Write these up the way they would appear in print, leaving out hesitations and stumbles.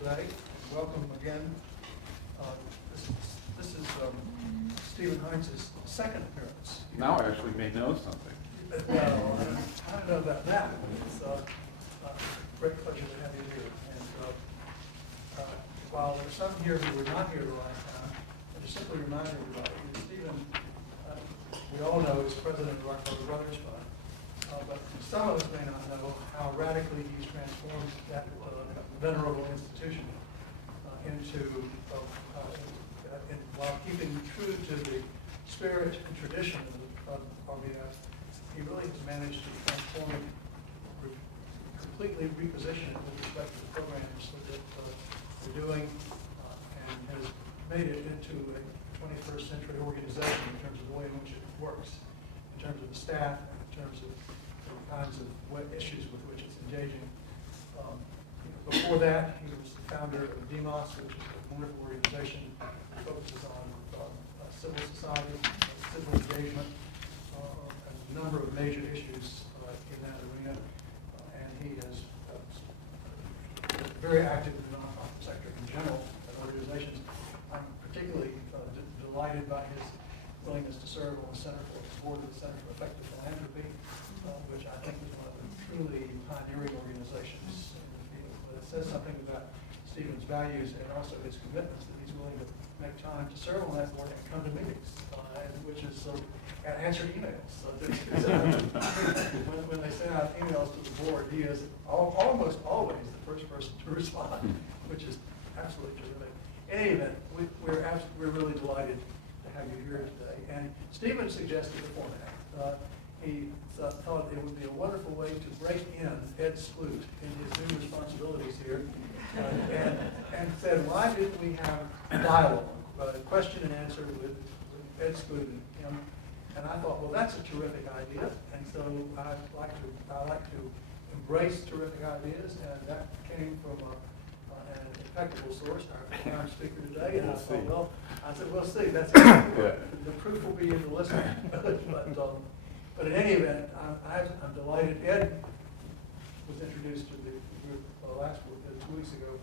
today. Welcome again. This is Stephen Heintz's second appearance. Now I actually may know something. Well, I don't know about that. It's a great pleasure to have you here. And while there are some here who were not here the last time, I just simply remind everybody that Stephen, we all know, is president of Rockefeller Brothers Fund. But some of us may not know how radically he's transformed that venerable institution while keeping true to the spirit and tradition of RBF. He really has managed to transform it, completely reposition it with respect to the programs that we're doing, and has made it into a 21st century organization in terms of the way in which it works, in terms of the staff, in terms of the kinds of issues with which it's engaging. Before that, he was the founder of DEMOS, which is a wonderful organization that focuses on civil society, civil engagement, a number of major issues in that arena. And he has been very active in the nonprofit sector in general and organizations. I'm particularly delighted by his willingness to serve on the board of the Center for Effective Philanthropy, which I think is one of the truly pioneering organizations in the field. But it says something about Stephen's values and also his commitments, that he's willing to make time to serve on that board and come to meetings, which is and answer emails. When they send out emails to the board, he is almost always the first person to respond, which is absolutely terrific. In any event, we're really delighted to have you here today. And Stephen suggested a format. He thought it would be a wonderful way to break in Ed Skloot in his new responsibilities here, and said, why didn't we have dialogue, question and answer with Ed Skloot and him? And I thought, well, that's a terrific idea, and so I like to embrace terrific ideas, and that came from an impeccable source, our prime speaker today. And I thought, well, we'll see. That's the proof will be in the listening. But in any event, I'm delighted. Ed was introduced to the group last week, 2 weeks ago,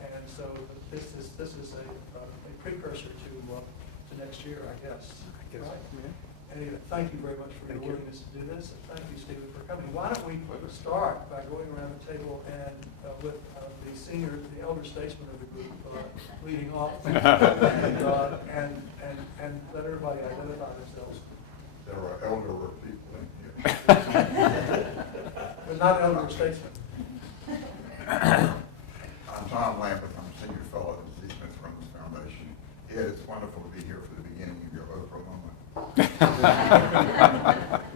and so this is a precursor to next year, I guess. Right? Yeah. Anyway, thank you very much for your willingness to do this, and thank you, Stephen, for coming. Why don't we start by going around the table and with the elder statesman of the group leading off, and let everybody identify themselves. There are elder people in here. But not elder statesmen. I'm Tom Lambert. I'm a senior fellow at the Z. Smith Reynolds Foundation. Ed, it's wonderful to be here for the beginning of your Oprah moment.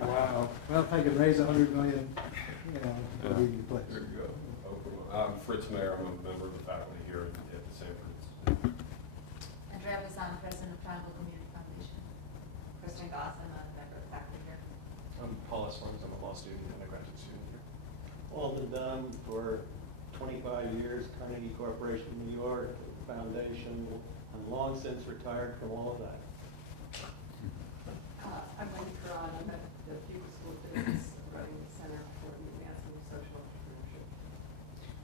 Wow. Well, if I could raise $100 million, it'd be a place. There you go. I'm Fritz Mayer. I'm a member of the faculty here at the Sanford Institute. Andrea Bazan, president of Triangle Community Foundation. Kristen Goss, I'm a member of the faculty here. I'm Paul Esslings. I'm a law student and a graduate student here. Alden Dunn for 25 years, Carnegie Corporation, New York, Foundation. I'm long since retired from all of that. I'm Wendy Caron. I'm at the Fuqua School of Business, running the Center for the Advancement of Social Entrepreneurship.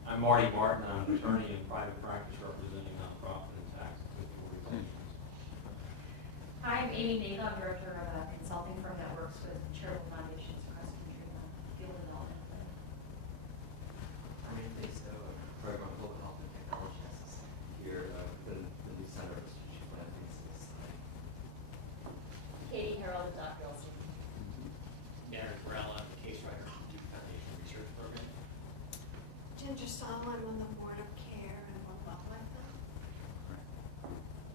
I'm Marty Martin. I'm an attorney in private practice representing nonprofit and tax-exempt organizations. Hi, I'm Amy Nagle. I'm director of a consulting firm that works with charitable foundations across the country on field development. I'm Ian Basto, program on global health and technology assistant here within the new Center of Strategic Planning and Civil Society. Katie Harrell and Dr. Olson. Darren Farrell, I'm the case writer for the Duke Foundation Research Program. Ginger Stahl, I'm on the board of CARE and one wildlife fund.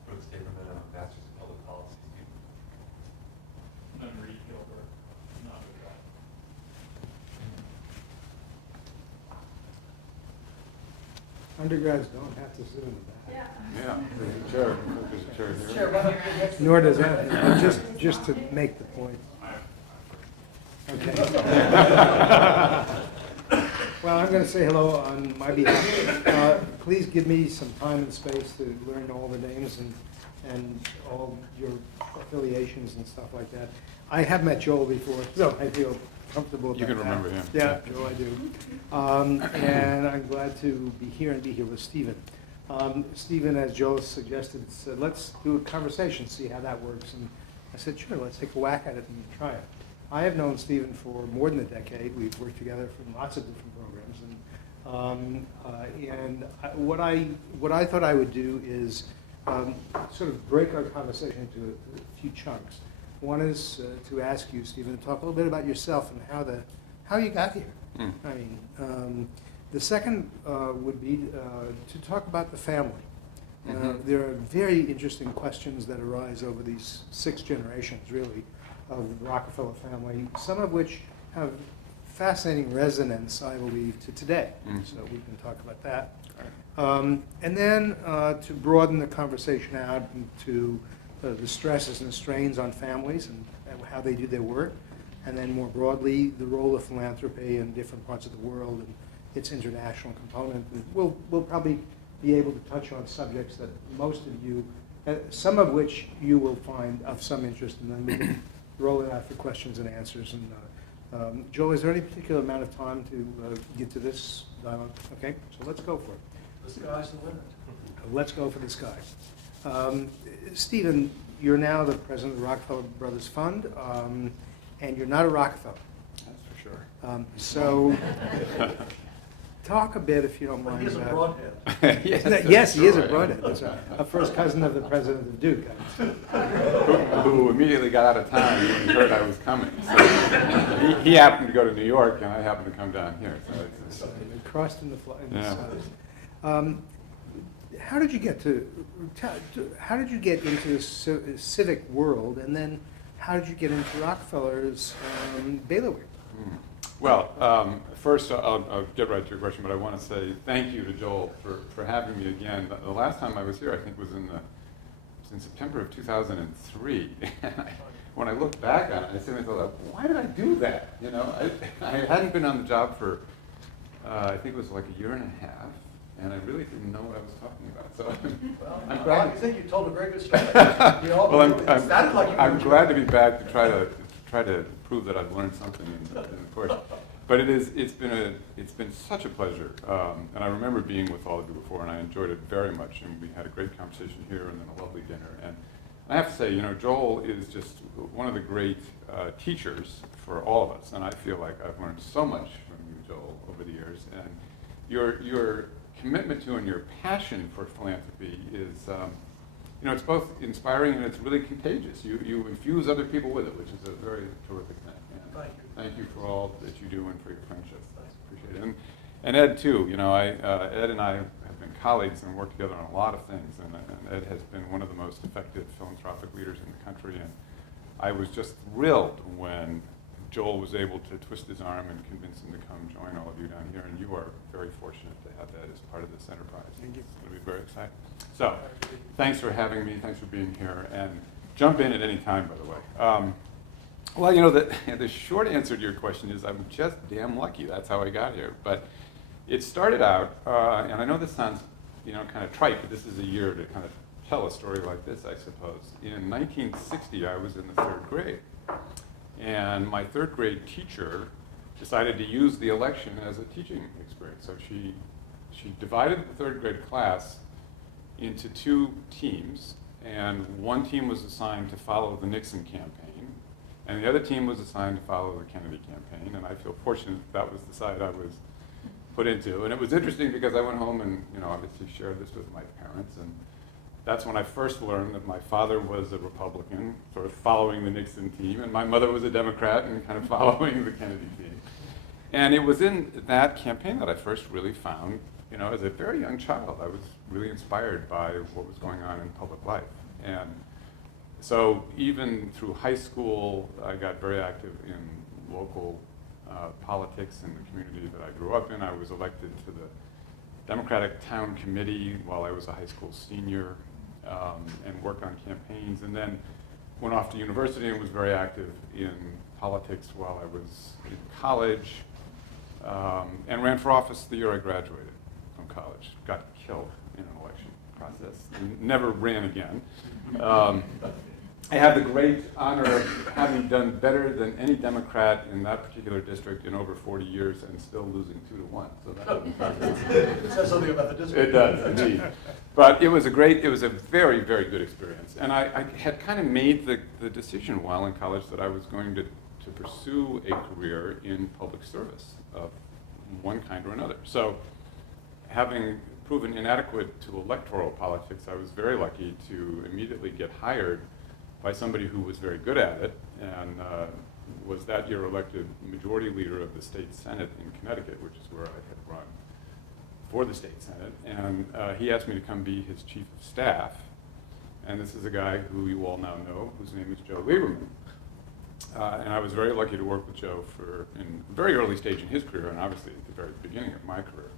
Brooks Daverman, I'm a master's in public policy student. I'm Reed Gilbert, not with that. Undergrads don't have to sit in the back. Yeah, there's a chair. There's a chair here. Sure, why don't you get- Nor does that, just to make the point. Okay. Well, I'm going to say hello on my behalf. Please give me some time and space to learn all the names and all your affiliations and stuff like that. I have met Joel before, so I feel comfortable about You can that. remember him. Yeah, Joe, I do. And I'm glad to be here with Stephen. Stephen, as Joe suggested, said, let's do a conversation, see how that works. And I said, sure, let's take a whack at it and try it. I have known Stephen for more than a decade. We've worked together for lots of different programs. What I thought I would do is sort of break our conversation into a few chunks. One is to ask you, Stephen, to talk a little bit about yourself and how you got here. I mean, the second would be to talk about the family. There are very interesting questions that arise over these 6 generations, really, of the Rockefeller family, some of which have fascinating resonance, I believe, to today. So we can talk about that. And then to broaden the conversation out to the stresses and strains on families and how they do their work. And then more broadly, the role of philanthropy in different parts of the world and its international component. And we'll probably be able to touch on subjects that most of you, some of which you will find of some interest, and then we can roll it out for questions and answers. And Joel, is there any particular amount of time to get to this dialogue? Okay, so let's go for it. The sky's the limit. Let's go for the sky. Stephen, you're now the president of the Rockefeller Brothers Fund, and you're not a Rockefeller. That's for sure. So talk a bit, if you don't But mind. he's a broadhead. Yes, he is a right. broadhead. That's a first cousin of the president of Duke. Who immediately got out of town when he heard I was coming. So he happened to go to New York, and I happened to come down here. So They crossed in the Yeah. How did you get into the civic world, and then how did you get into Rockefeller's bailiwick? Well, first I'll get right to your question, but I want to say thank you to Joel for having me again. The last time I was here, I think, was in September of 2003. When I look back on it, I suddenly thought, why did I do that? You know, I hadn't been on the job for I think it was like a year and a half. And I really didn't know what I was talking about. So I'm glad. I think you told a very good story. Well, It sounded like you I'm were- glad to be back to try to prove that I've learned something in the course. But it's been such a pleasure. And I remember being with all of you before, and I enjoyed it very much. And we had a great conversation here, and then a lovely dinner. And I have to say, you know, Joel is just one of the great teachers for all of us. And I feel like I've learned so much from you, Joel, over the years. And your commitment to and your passion for philanthropy is, you know, it's both inspiring and it's really contagious. You infuse other people with it, which is a very terrific thing. And Thank you. thank you for all that you do and for your friendship. I appreciate it. And Ed too. You know, Ed and I have been colleagues and worked together on a lot of things. And Ed has been one of the most effective philanthropic leaders in the country. And I was just thrilled when Joel was able to twist his arm and convince him to come join all of you down here, and you are very fortunate to have that as part of this enterprise. Thank you. It's going to be very exciting. So, thanks for having me. Thanks for being here, and jump in at any time, by the way. Well, you know, the short answer to your question is I'm just damn lucky. That's how I got here. But it started out, and I know this sounds, you know, kind of trite, but this is a year to kind of tell a story like this, I suppose. In 1960, I was in the 3rd grade. And my 3rd grade teacher decided to use the election as a teaching experience. So she divided the 3rd grade class into 2 teams, and one team was assigned to follow the Nixon campaign, and the other team was assigned to follow the Kennedy campaign. And I feel fortunate that was the side I was put into. And it was interesting because I went home and, you know, obviously shared this with my parents, and that's when I first learned that my father was a Republican, sort of following the Nixon team, and my mother was a Democrat and kind of following the Kennedy team. And it was in that campaign that I first really found, you know, as a very young child, I was really inspired by what was going on in public life. And so even through high school, I got very active in local politics in the community that I grew up in. I was elected to the Democratic Town Committee while I was a high school senior. And worked on campaigns, and then went off to university and was very active in politics while I was in college, and ran for office the year I graduated from college. Got killed in an election process. Never ran again. I have the great honor of having done better than any Democrat in that particular district in over 40 years and still losing 2-1. So It says something about the district. it does, indeed. But it was a very, very good experience. And I had kind of made the decision while in college that I was going to pursue a career in public service of one kind or another. So having proven inadequate to electoral politics, I was very lucky to immediately get hired by somebody who was very good at it and was that year elected majority leader of the state senate in Connecticut, which is where I had run for the state senate. And he asked me to come be his chief of staff. And this is a guy who you all now know, whose name is Joe Lieberman. And I was very lucky to work with Joe in a very early stage in his career, and obviously at the very beginning of my career.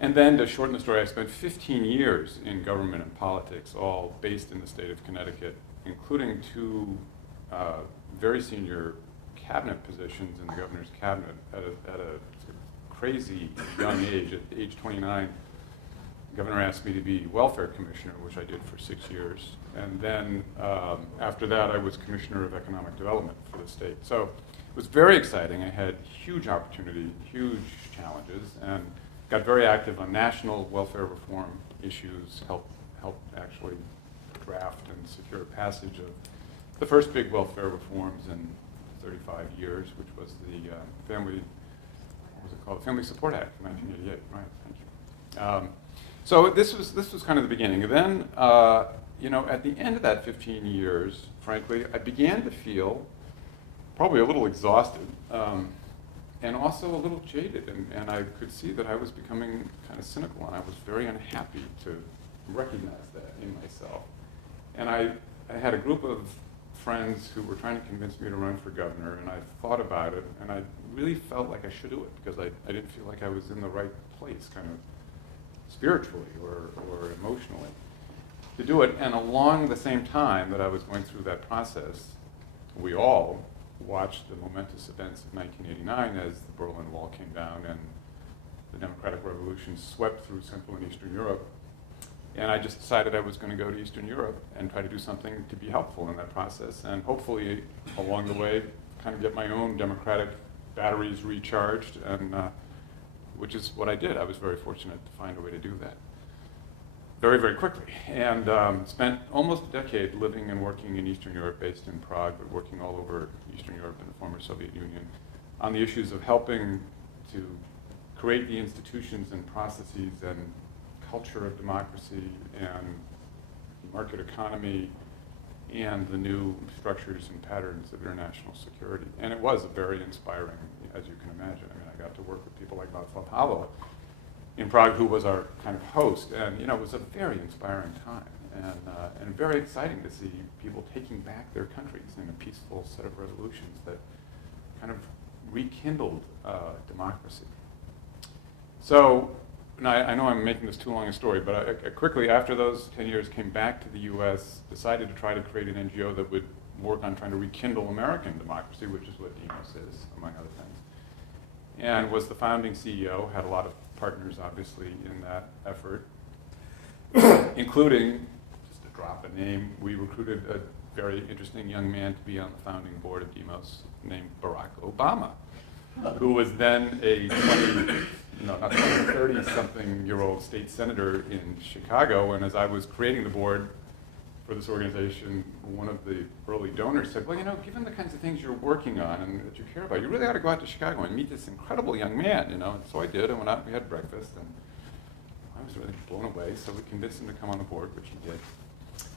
And then, to shorten the story, I spent 15 years in government and politics, all based in the state of Connecticut, including 2 very senior cabinet positions in the governor's cabinet at a crazy young age. At age 29, the governor asked me to be welfare commissioner, which I did for 6 years. And then after that, I was commissioner of economic development for the state. So it was very exciting. I had huge opportunity, huge challenges, and got very active on national welfare reform issues, helped actually draft and secure passage of the first big welfare reforms in 35 years, which was the Family Support Act of 1988. Right, thank you. So this was kind of the beginning. And then, at the end of that 15 years, frankly, I began to feel probably a little exhausted. And also a little jaded, and I could see that I was becoming kind of cynical, and I was very unhappy to recognize that in myself. And I had a group of friends who were trying to convince me to run for governor, and I thought about it, and I really felt like I should do it, because I didn't feel like I was in the right place, kind of spiritually or emotionally, to do it. And along the same time that I was going through that process, we all watched the momentous events of 1989 as the Berlin Wall came down and the democratic revolution swept through Central and Eastern Europe. And I just decided I was going to go to Eastern Europe and try to do something to be helpful in that process, and hopefully along the way kind of get my own democratic batteries recharged, and which is what I did. I was very fortunate to find a way to do that very, very quickly. And spent almost a decade living and working in Eastern Europe, based in Prague, but working all over Eastern Europe and the former Soviet Union on the issues of helping to create the institutions and processes and culture of democracy and market economy and the new structures and patterns of international security. And it was very inspiring, as you can imagine. I mean, I got to work with people like Václav Havel in Prague, who was our kind of host, and it was a very inspiring time, and very exciting to see people taking back their countries in a peaceful set of resolutions that kind of rekindled democracy. So, and I know I'm making this too long a story, but I quickly, after those 10 years, came back to the US, decided to try to create an NGO that would work on trying to rekindle American democracy, which is what Demos is, among other things. And was the founding CEO, had a lot of partners, obviously, in that effort, including, just to drop a name, we recruited a very interesting young man to be on the founding board of Demos named Barack Obama, who was then a 30-something-year-old state senator in Chicago. And as I was creating the board for this organization, one of the early donors said, well, given the kinds of things you're working on and that you care about, you really ought to go out to Chicago and meet this incredible young man, And so I did. I went out and we had breakfast, and I was really blown away. So we convinced him to come on the board, which he did.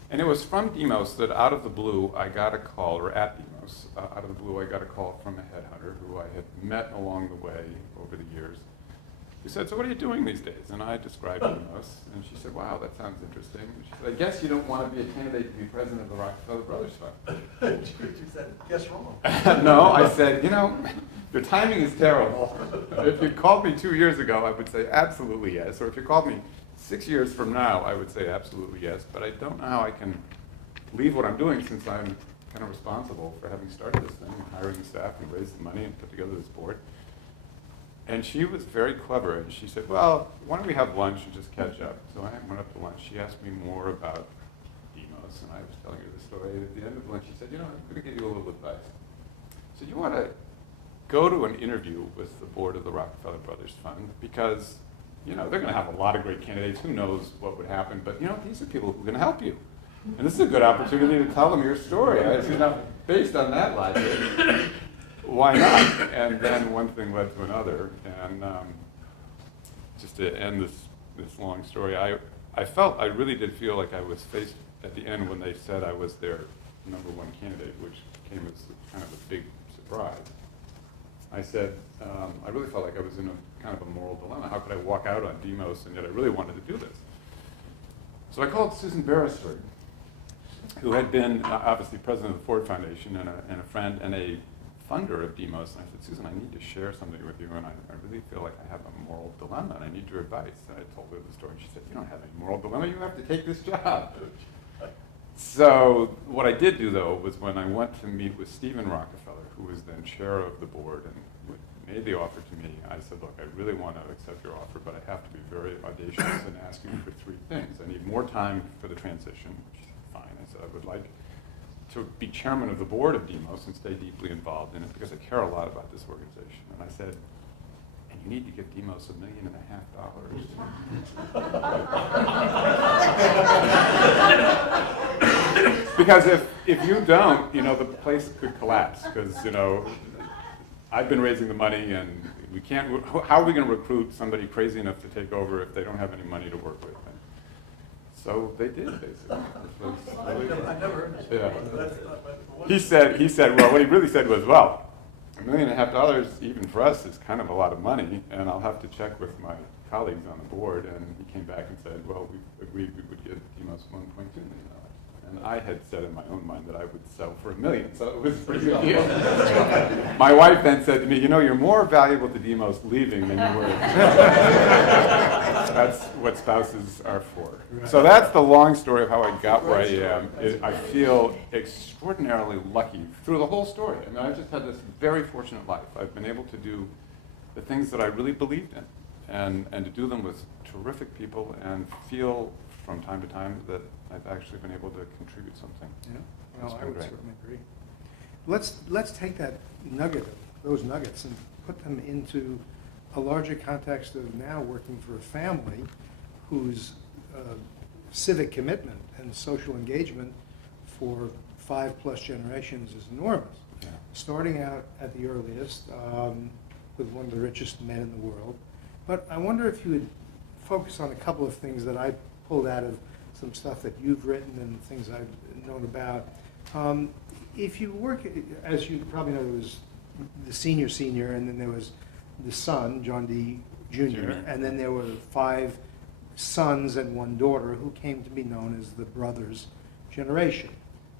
And it was from Demos that out of the blue, I got a call, or at Demos, out of the blue, I got a call from a headhunter who I had met along the way over the years. He said, so what are you doing these days? And I described Demos, and she said, wow, that sounds interesting. And she said, I guess you don't want to be a candidate to be president of the Rockefeller Brothers Fund. She said, guess wrong. No, I said, your timing is terrible. If you called me 2 years ago, I would say absolutely yes. Or if you called me 6 years from now, I would say absolutely yes. But I don't know how I can leave what I'm doing, since I'm kind of responsible for having started this thing, and hiring the staff and raised the money and put together this board. And she was very clever, and she said, well, why don't we have lunch and just catch up? So I went up to lunch. She asked me more about Demos, and I was telling her the story. At the end of lunch, she said, I'm going to give you a little advice. So you want to go to an interview with the board of the Rockefeller Brothers Fund because, they're going to have a lot of great candidates. Who knows what would happen? But, these are people who are going to help you. And this is a good opportunity to tell them your story. I said, based on that logic, why not? And then one thing led to another. And just to end this long story, I really did feel like I was faced at the end when they said I was their #1 candidate, which came as kind of a big surprise. I said, I really felt like I was in a kind of a moral dilemma. How could I walk out on Demos and yet I really wanted to do this? So I called Susan Beresford, who had been obviously president of the Ford Foundation and a friend and a funder of Demos. And I said, Susan, I need to share something with you, and I really feel like I have a moral dilemma, and I need your advice. And I told her the story, and she said, you don't have any moral dilemma, you have to take this job. So what I did do, though, was when I went to meet with Stephen Rockefeller, who was then chair of the board and made the offer to me, I said, look, I really want to accept your offer, but I have to be very audacious and ask you for 3 things. I need more time for the transition. She said, fine. I said, I would like to be chairman of the board of Demos and stay deeply involved in it because I care a lot about this organization. And I said, and you need to give Demos $1.5 million. Because if you don't, the place could collapse because, I've been raising the money and we can't, how are we going to recruit somebody crazy enough to take over if they don't have any money to work with? And so they did, basically. I never heard this. Yeah. He said, well, what he really said was, well, $1.5 million, even for us, is kind of a lot of money, and I'll have to check with my colleagues on the board. And he came back and said, well, we agreed we would give Demos $1.2 million. And I had said in my own mind that I would sell for $1 million, so it was a pretty good deal. My wife then said to me, you're more valuable to Demos leaving than you were. That's what spouses are for. So that's the long story of how I got where I am. I feel extraordinarily lucky through the whole story. I mean, I've just had this very fortunate life. I've been able to do the things that I really believed in and to do them with terrific people and feel from time to time that I've actually been able to contribute something. Yeah, It's well, I been would great. certainly agree. Let's take those nuggets, and put them into a larger context of now working for a family whose civic commitment and social engagement for 5+ generations is enormous. Yeah. Starting out at the earliest with one of the richest men in the world. But I wonder if you would focus on a couple of things that I pulled out of some stuff that you've written and things I've known about. If you work, as you probably know, there was the senior, and then there was the son, John D. Jr., and then there were 5 sons and 1 daughter who came to be known as the Brothers generation.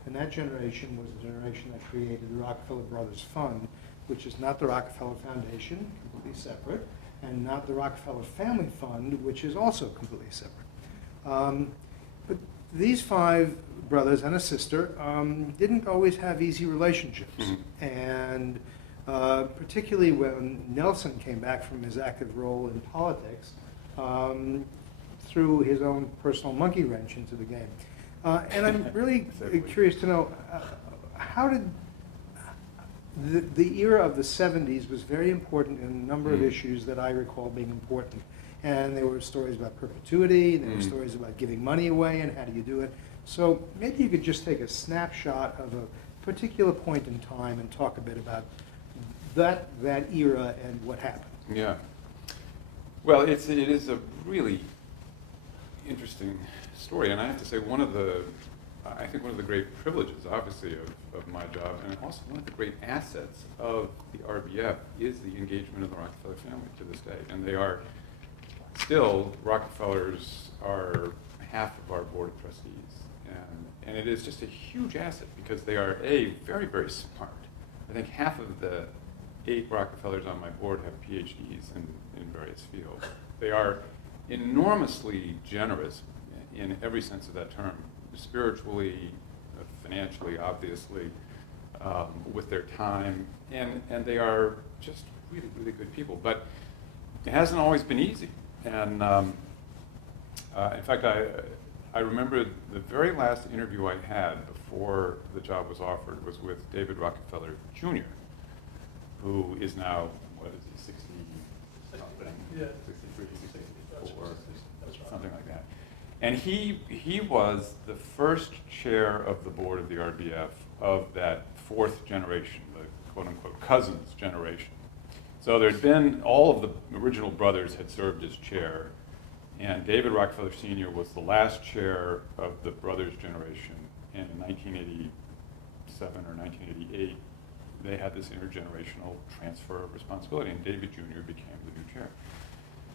And that generation was the generation that created the Rockefeller Brothers Fund, which is not the Rockefeller Foundation, completely separate, and not the Rockefeller Family Fund, which is also completely separate. But these 5 brothers and a sister didn't always have easy relationships. Mm-hmm. And particularly when Nelson came back from his active role in politics, threw his own personal monkey wrench into the game. And I'm really curious to know, how did the era of the 70s was very important in a number of issues that I recall being important. And there were stories about perpetuity, there were stories about giving money away and how do you do it. So maybe you could just take a snapshot of a particular point in time and talk a bit about that era and what happened. Yeah. Well, it is a really interesting story, and I have to say I think one of the great privileges, obviously, of my job, and also one of the great assets of the RBF is the engagement of the Rockefeller family to this day. And they are still, Rockefellers are half of our board of trustees. And it is just a huge asset because they are, very, very smart. I think half of the 8 Rockefellers on my board have PhDs in various fields. They are enormously generous in every sense of that term, spiritually, financially, obviously, with their time, and they are just really, really good people. But it hasn't always been easy. And in fact, I remember the very last interview I had before the job was offered was with David Rockefeller Jr., who is now, what is he, 60 something? Yeah. 63, 64, That's right. something like that. And he was the first chair of the board of the RBF of that fourth generation, the quote-unquote cousins generation. So there'd been, all of the original brothers had served as chair, and David Rockefeller Sr. was the last chair of the brothers' generation. And in 1987 or 1988, they had this intergenerational transfer of responsibility, and David Jr. became the new chair.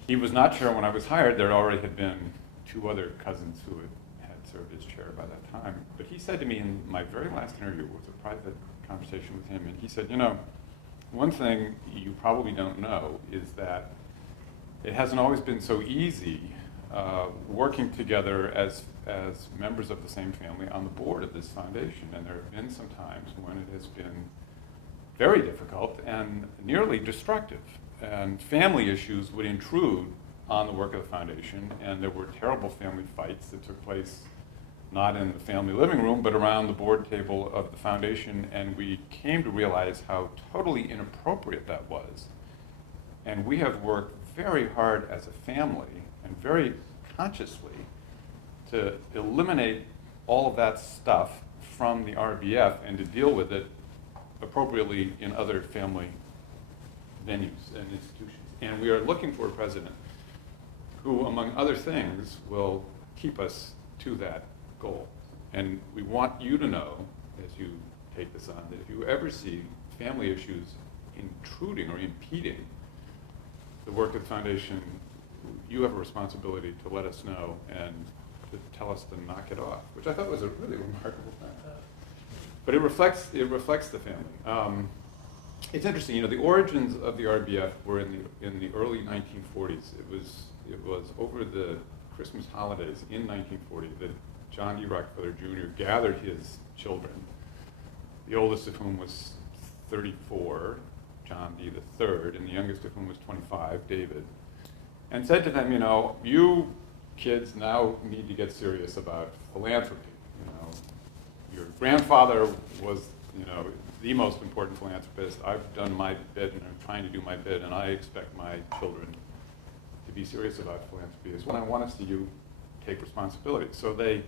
He was not chair when I was hired. There already had been two other cousins who had served as chair by that time. But he said to me in my very last interview, it was a private conversation with him, and he said, you know, one thing you probably don't know is that it hasn't always been so easy working together as members of the same family on the board of this foundation. And there have been some times when it has been very difficult and nearly destructive. And family issues would intrude on the work of the foundation, and there were terrible family fights that took place not in the family living room, but around the board table of the foundation, and we came to realize how totally inappropriate that was. And we have worked very hard as a family and very consciously to eliminate all of that stuff from the RBF and to deal with it appropriately in other family venues and institutions. And we are looking for a president who, among other things, will keep us to that goal. And we want you to know, as you take this on, that if you ever see family issues intruding or impeding the work of the foundation, you have a responsibility to let us know and to tell us to knock it off, which I thought was a really remarkable thing. But it reflects the family. It's interesting, you know, the origins of the RBF were in the early 1940s. It was over the Christmas holidays in 1940 that John D. Rockefeller Jr. gathered his children, the oldest of whom was 34, John D. the third, and the youngest of whom was 25, David, and said to them, you know, you kids now need to get serious about philanthropy. You know, your grandfather was, you know, the most important philanthropist. I've done my bit and I'm trying to do my bit, and I expect my children to be serious about philanthropy as well. I want to see you take responsibility. So they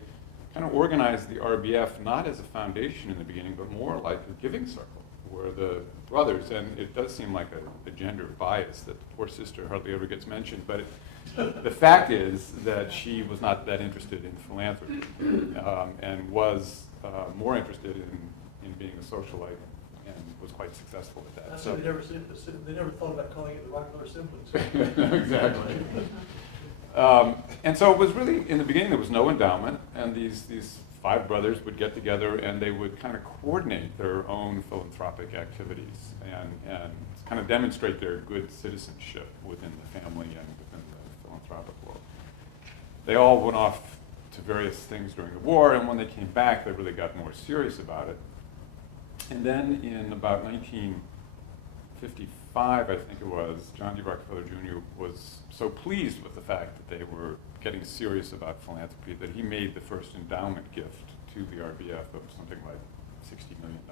kind of organized the RBF not as a foundation in the beginning, but more like a giving circle, where the brothers, and it does seem like a gender bias that the poor sister hardly ever gets mentioned, but the fact is that she was not that interested in philanthropy and was more interested in being a socialite and was quite successful at that. That's So why they never thought about calling it the Rockefeller siblings. exactly. And so it was really, in the beginning, there was no endowment, and these five brothers would get together and they would kind of coordinate their own philanthropic activities and kind of demonstrate their good citizenship within the family and within the philanthropic world. They all went off to various things during the war, and when they came back, they really got more serious about it. And then in about 1955, I think it was, John D. Rockefeller Jr. was so pleased with the fact that they were getting serious about philanthropy that he made the first endowment gift to the RBF of something like $60 million.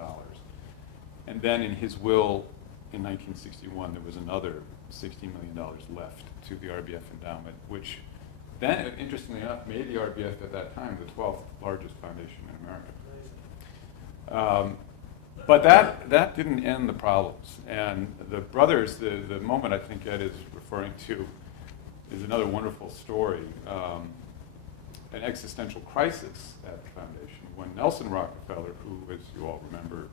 And then in his will in 1961, there was another $60 million left to the RBF endowment, which then, interestingly enough, made the RBF at that time the 12th largest foundation in America. But that didn't end the problems. And the brothers, the moment I think Ed is referring to is another wonderful story, an existential crisis at the foundation when Nelson Rockefeller, who, as you all remember,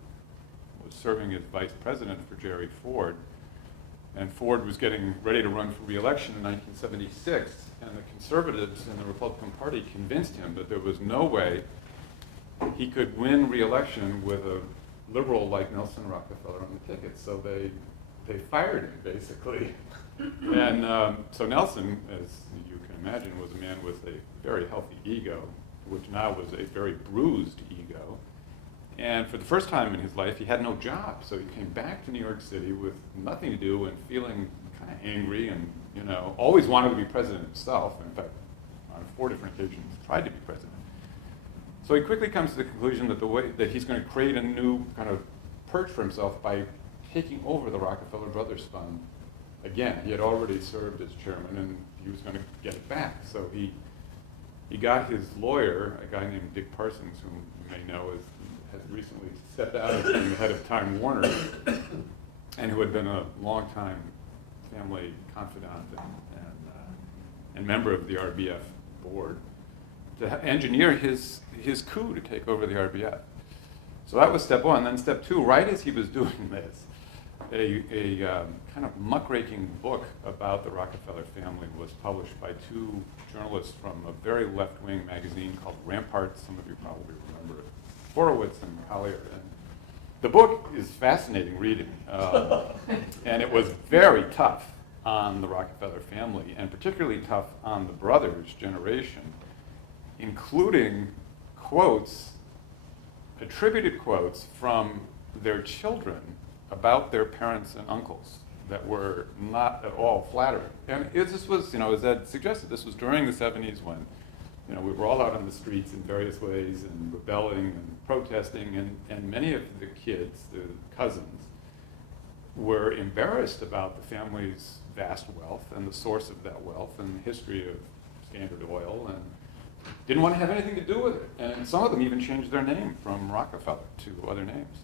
was serving as vice president for Jerry Ford, and Ford was getting ready to run for re-election in 1976, and the conservatives in the Republican Party convinced him that there was no way he could win re-election with a liberal like Nelson Rockefeller on the ticket. So they fired him, basically. And so Nelson, as you can imagine, was a man with a very healthy ego, which now was a very bruised ego. And for the first time in his life, he had no job. So he came back to New York City with nothing to do and feeling kind of angry and, you know, always wanted to be president himself. In fact, on 4 different occasions tried to be president. So he quickly comes to the conclusion that the way that he's going to create a new kind of perch for himself by taking over the Rockefeller Brothers Fund again. He had already served as chairman, and he was going to get it back. So he got his lawyer, a guy named Dick Parsons, whom you may know has recently stepped out as being the head of Time Warner, and who had been a longtime family confidant and member of the RBF board, to engineer his coup to take over the RBF. So that was step 1. Then step 2, right as he was doing this, a kind of muckraking book about the Rockefeller family was published by 2 journalists from a very left-wing magazine called Rampart. Some of you probably remember it. Horowitz and Collier. And the book is fascinating reading, and it was very tough on the Rockefeller family, and particularly tough on the brothers' generation, including quotes, attributed quotes from their children about their parents and uncles that were not at all flattering. And this was, as Ed suggested, this was during the 70s when, we were all out on the streets in various ways and rebelling and protesting, and many of the kids, the cousins, were embarrassed about the family's vast wealth and the source of that wealth and the history of Standard Oil, and didn't want to have anything to do with it. And some of them even changed their name from Rockefeller to other names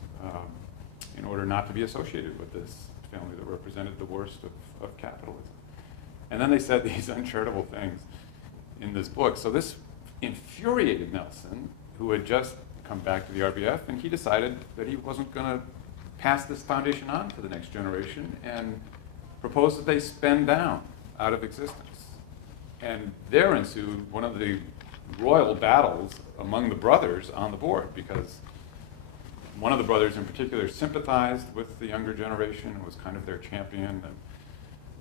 in order not to be associated with this family that represented the worst of capitalism. And then they said these uncharitable things in this book. So this infuriated Nelson, who had just come back to the RBF, and he decided that he wasn't going to pass this foundation on to the next generation and proposed that they spend down out of existence. And there ensued one of the royal battles among the brothers on the board, because one of the brothers in particular sympathized with the younger generation and was kind of their champion, and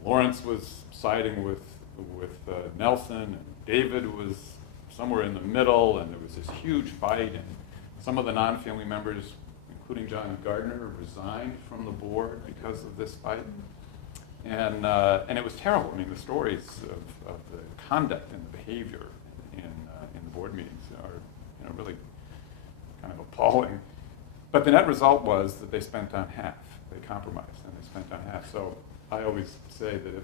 Lawrence was siding with Nelson, and David was somewhere in the middle, and there was this huge fight, and some of the non-family members, including John Gardner, resigned from the board because of this fight. And it was terrible. I mean, the stories of the conduct and the behavior in the board meetings are really kind of appalling. But the net result was that they spent on half. They compromised and they spent on half. So I always say that if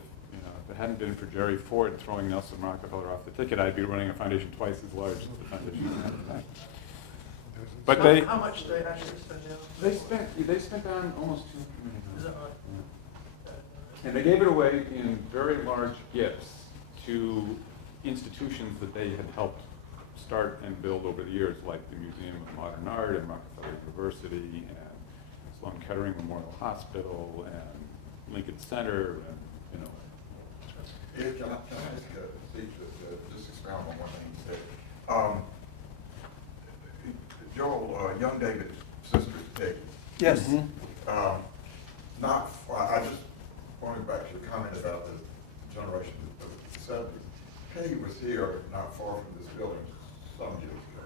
it hadn't been for Jerry Ford throwing Nelson Rockefeller off the ticket, I'd be running a foundation twice as large as the foundation I have today. But how much did they actually spend down? They spent on almost $200 million. Is that right? And they gave it away in very large gifts to institutions that they had helped start and build over the years, like the Museum of Modern Art and Rockefeller University and Sloan Kettering Memorial Hospital and Lincoln Center, and Can I ask Steve to just expound on one thing you said? Joel, young David's sister, Peggy. Yes. Mm-hmm. I just pointed back to your comment about the generation of the 70s. Peggy was here not far from this building some years ago.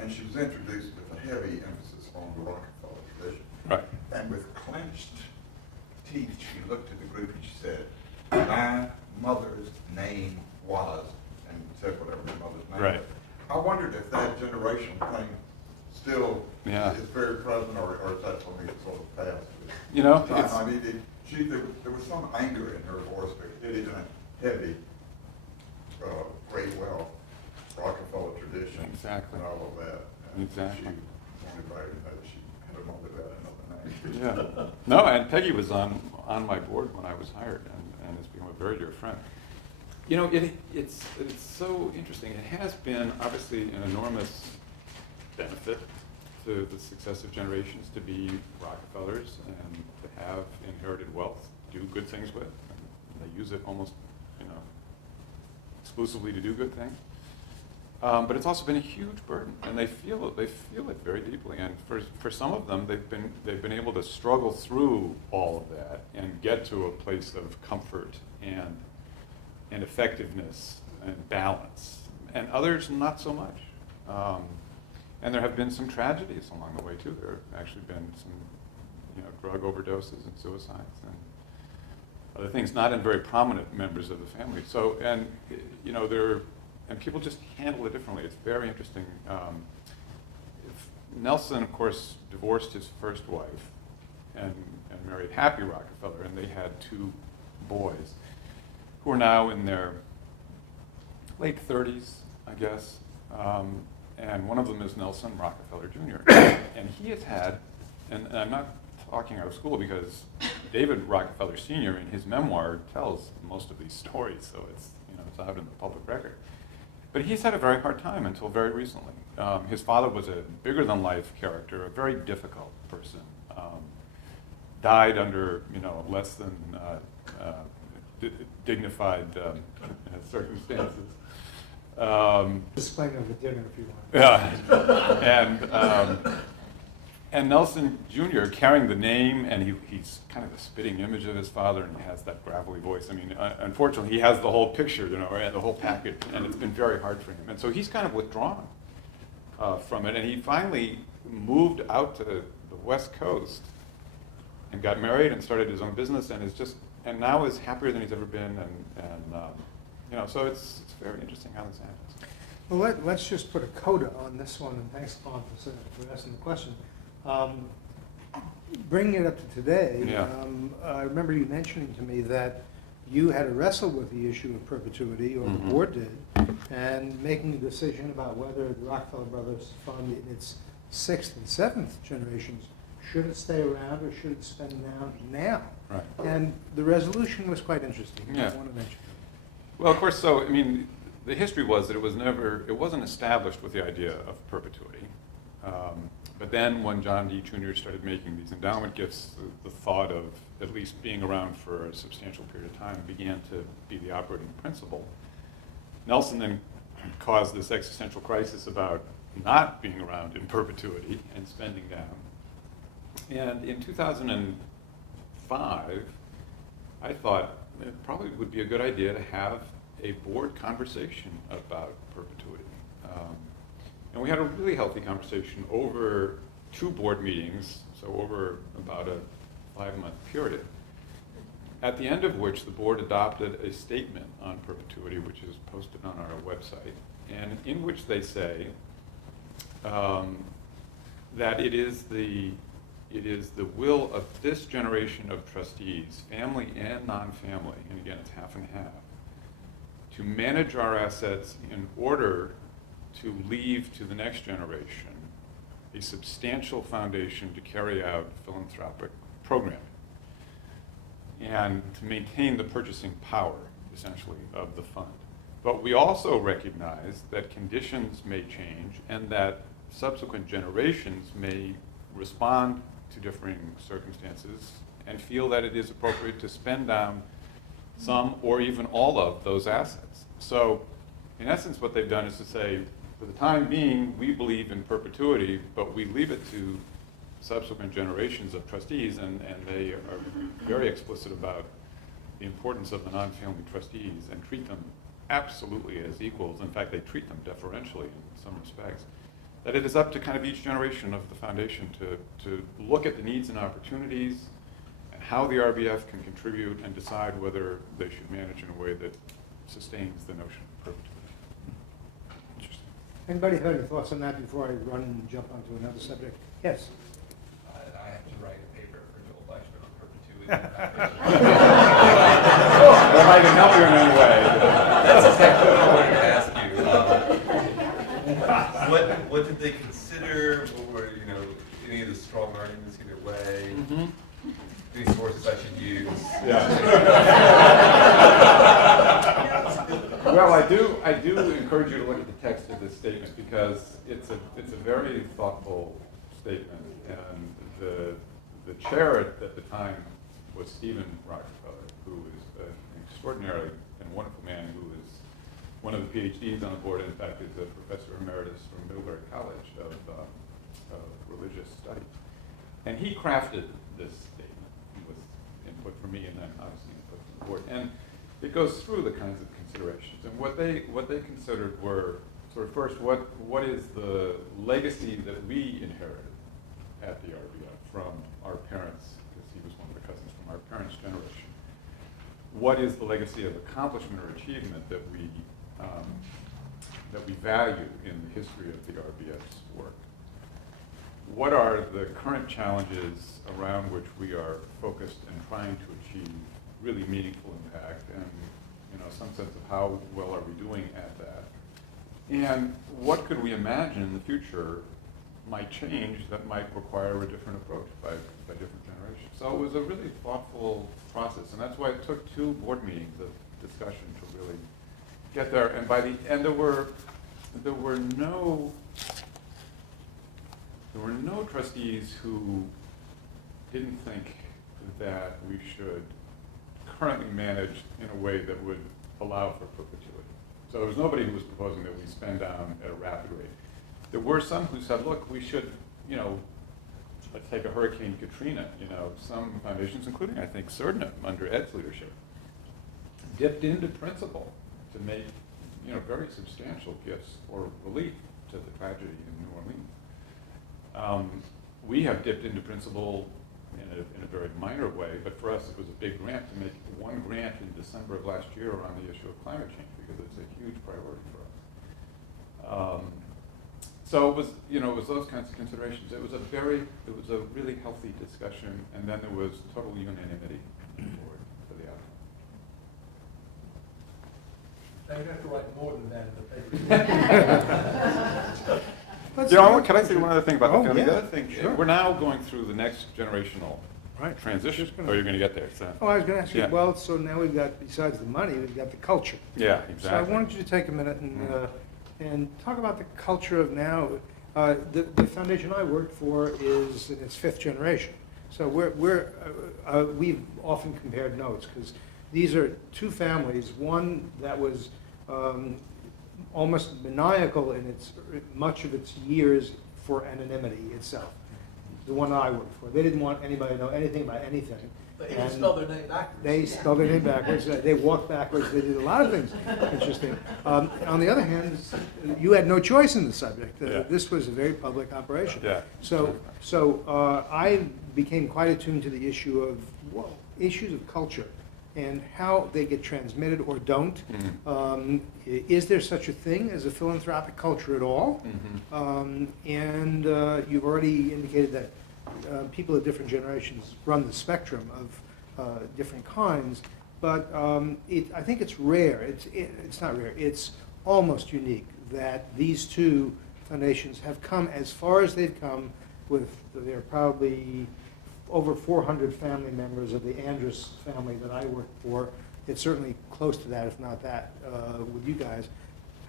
And she was introduced with a heavy emphasis on the Rockefeller tradition. Right. And with clenched teeth, she looked at the group and she said, "My mother's name was," and said whatever her mother's name Right. was. I wondered if that generation thing still is very present, or is that something that's sort of passed? I mean, there was some anger in her voice, but it is a heavy, great wealth, Rockefeller tradition, Exactly. and all of that. And Exactly. She wanted everybody to know that she had a mother that had another name. Yeah. No, and Peggy was on my board when I was hired, and has become a very dear friend. It's so interesting. It has been obviously an enormous benefit to the successive generations to be Rockefellers and to have inherited wealth, do good things with. And they use it almost, exclusively to do good things. But it's also been a huge burden, and they feel it very deeply. And for some of them, they've been able to struggle through all of that and get to a place of comfort and effectiveness and balance. And others, not so much. And there have been some tragedies along the way too. There have actually been some, drug overdoses and suicides, and other things, not in very prominent members of the family. So, and, you know, and people just handle it differently. It's very interesting. Nelson, of course, divorced his first wife and married Happy Rockefeller, and they had 2 boys who are now in their late 30s, I guess. And one of them is Nelson Rockefeller Jr. And he has had, and I'm not talking out of school because David Rockefeller Sr. in his memoir tells most of these stories, so it's, you know, it's out in the public record. But he's had a very hard time until very recently. His father was a bigger-than-life character, a very difficult person. Died under, you know, less than dignified circumstances. Disclaimer of the dinner if you want. Yeah, and Nelson Jr. carrying the name, and he's kind of a spitting image of his father, and he has that gravelly voice. I mean, unfortunately, he has the whole picture, you know, right, the whole package, and it's been very hard for him. And so he's kind of withdrawn from it, and he finally moved out to the West Coast and got married and started his own business, and and now is happier than he's ever been, and you know, so it's very interesting how this happens. Well, let's just put a coda on this one, and thanks, Colin, for asking the question. Bringing it up to today, Yeah. I remember you mentioning to me that you had to wrestle with the issue of perpetuity, or the board did, and making a decision about whether the Rockefeller Brothers Fund in its 6th and 7th generations, should it stay around or should it spend down now? Right. And the resolution was quite interesting. Yeah. I want to mention it. Well, of course, so, I mean, the history was that it wasn't established with the idea of perpetuity. But then when John D. Jr. started making these endowment gifts, the thought of at least being around for a substantial period of time began to be the operating principle. Nelson then caused this existential crisis about not being around in perpetuity and spending down. And in 2005, I thought it probably would be a good idea to have a board conversation about perpetuity. And we had a really healthy conversation over 2 board meetings, so over about a 5-month period, at the end of which the board adopted a statement on perpetuity, which is posted on our website, and in which they say that it is the will of this generation of trustees, family and non-family, and again, it's half and half, to manage our assets in order to leave to the next generation a substantial foundation to carry out philanthropic programming and to maintain the purchasing power, essentially, of the fund. But we also recognize that conditions may change and that subsequent generations may respond to differing circumstances and feel that it is appropriate to spend down some or even all of those assets. So, in essence, what they've done is to say, for the time being, we believe in perpetuity, but we leave it to subsequent generations of trustees, and they are very explicit about the importance of the non-family trustees and treat them absolutely as equals. In fact, they treat them deferentially in some respects. That it is up to kind of each generation of the foundation to look at the needs and opportunities and how the RBF can contribute and decide whether they should manage in a way that sustains the notion of perpetuity. Interesting. Anybody have any thoughts on that before I run and jump onto another subject? Yes. I have to write a paper for Joel Fleischman on perpetuity. That might even help you in any way. That's exactly what I wanted to ask you. What did they consider? What were, any of the strong arguments either way? Mm-hmm. Any sources I should use? Yeah. Well, I do encourage you to look at the text of this statement because it's a very thoughtful statement, and the chair at the time was Stephen Rockefeller, who is an extraordinary and wonderful man who is one of the PhDs on the board. In fact, is a professor emeritus from Middlebury College of religious studies, and he crafted this statement with input from me and then obviously input from the board. And it goes through the kinds of considerations. And what they considered were sort of first, what is the legacy that we inherited at the RBF from our parents, because he was one of the cousins from our parents' generation. what is the legacy of accomplishment or achievement that we value in the history of the RBS work? What are the current challenges around which we are focused and trying to achieve really meaningful impact, and some sense of how well are we doing at that? And what could we imagine in the future might change that might require a different approach by different generations? So it was a really thoughtful process, and that's why it took 2 board meetings of discussion to really get there. And by the end, there were no trustees who didn't think that we should currently manage in a way that would allow for perpetuity. So there was nobody who was proposing that we spend down at a rapid rate. There were some who said, look, we should, let's take a Hurricane Katrina, some foundations, including, I think, Surdnam, under Ed's leadership, dipped into principle to make, very substantial gifts for relief to the tragedy in New Orleans. We have dipped into principle in a very minor way, but for us it was a big grant to make 1 grant in December of last year on the issue of climate change, because it's a huge priority for us. So it was, it was those kinds of considerations. It was a really healthy discussion, and then there was total unanimity for the outcome. Now you have to write more than that in the paper. Can I say one other thing about the family? Yeah, The other thing, sure. we're now going through the next generational transition. Just gonna- Oh, you're going to get there. So. Oh, I was going to ask you, Yeah. well, so now we've got, besides the money, we've got the culture. Yeah, So I exactly. wanted you to take a minute and talk about the culture of now. The foundation I work for is in its 5th generation. So we've often compared notes, because these are 2 families, one that was almost maniacal in much of its years for anonymity itself. The one I worked for, they didn't want anybody to know anything about anything. They even spelled their name backwards. They spelled their name backwards. They walked backwards. They did a lot of things interesting. On the other hand, you had no choice in the subject. Yeah. This was a very public operation. Yeah. So I became quite attuned to the issue of issues of culture and how they get transmitted or don't. Is there such a thing as a philanthropic culture at all? And you've already indicated that people of different generations run the spectrum of different kinds, but I think it's rare. It's not rare. It's almost unique that these 2 foundations have come as far as they've come. There are probably over 400 family members of the Andrus family that I work for. It's certainly close to that, if not that, with you guys.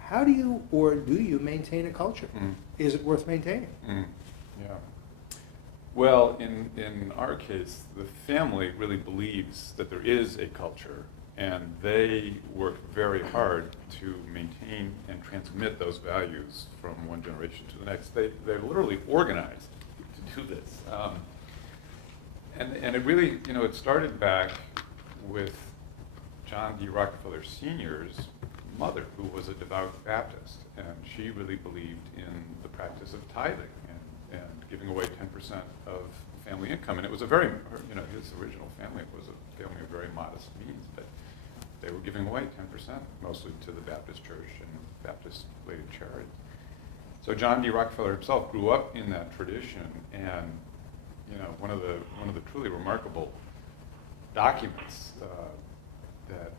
How do you, or do you, maintain a culture? Is it worth maintaining? Yeah. Well, in our case, the family really believes that there is a culture, and they work very hard to maintain and transmit those values from one generation to the next. They're literally organized to do this. And it really, it started back with John D. Rockefeller Sr.'s mother, who was a devout Baptist, and she really believed in the practice of tithing and giving away 10% of family income. And it was a very, his original family was a family of very modest means, but they were giving away 10%, mostly to the Baptist church and Baptist-related charity. So John D. Rockefeller himself grew up in that tradition, and one of the truly remarkable documents that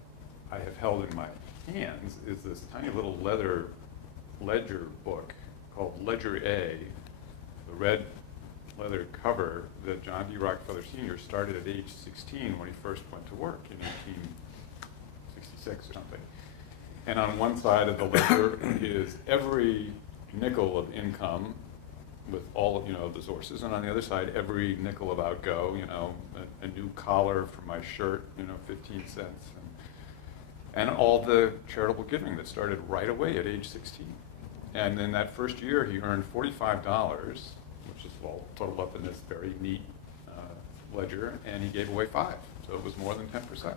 I have held in my hands is this tiny little leather ledger book called Ledger A, the red leather cover that John D. Rockefeller Sr. started at age 16 when he first went to work in 1866 or something. And on one side of the ledger is every nickel of income with all of the sources, and on the other side, every nickel of outgo, a new collar for my shirt, 15 cents, and all the charitable giving that started right away at age 16. And in that first year, he earned $45, which is all totaled up in this very neat ledger, and he gave away 5, so it was more than 10%.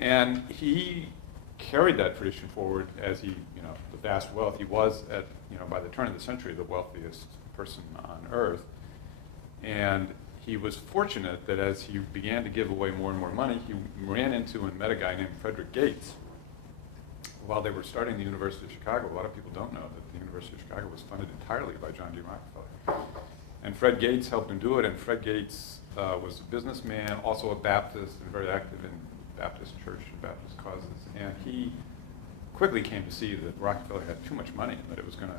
And he carried that tradition forward as he, the vast wealth he was by the turn of the century, the wealthiest person on earth. And he was fortunate that as he began to give away more and more money, he ran into and met a guy named Frederick Gates. While they were starting the University of Chicago, a lot of people don't know that the University of Chicago was funded entirely by John D. Rockefeller. And Fred Gates helped him do it, and Fred Gates was a businessman, also a Baptist, and very active in Baptist church and Baptist causes. And he quickly came to see that Rockefeller had too much money and that it was going to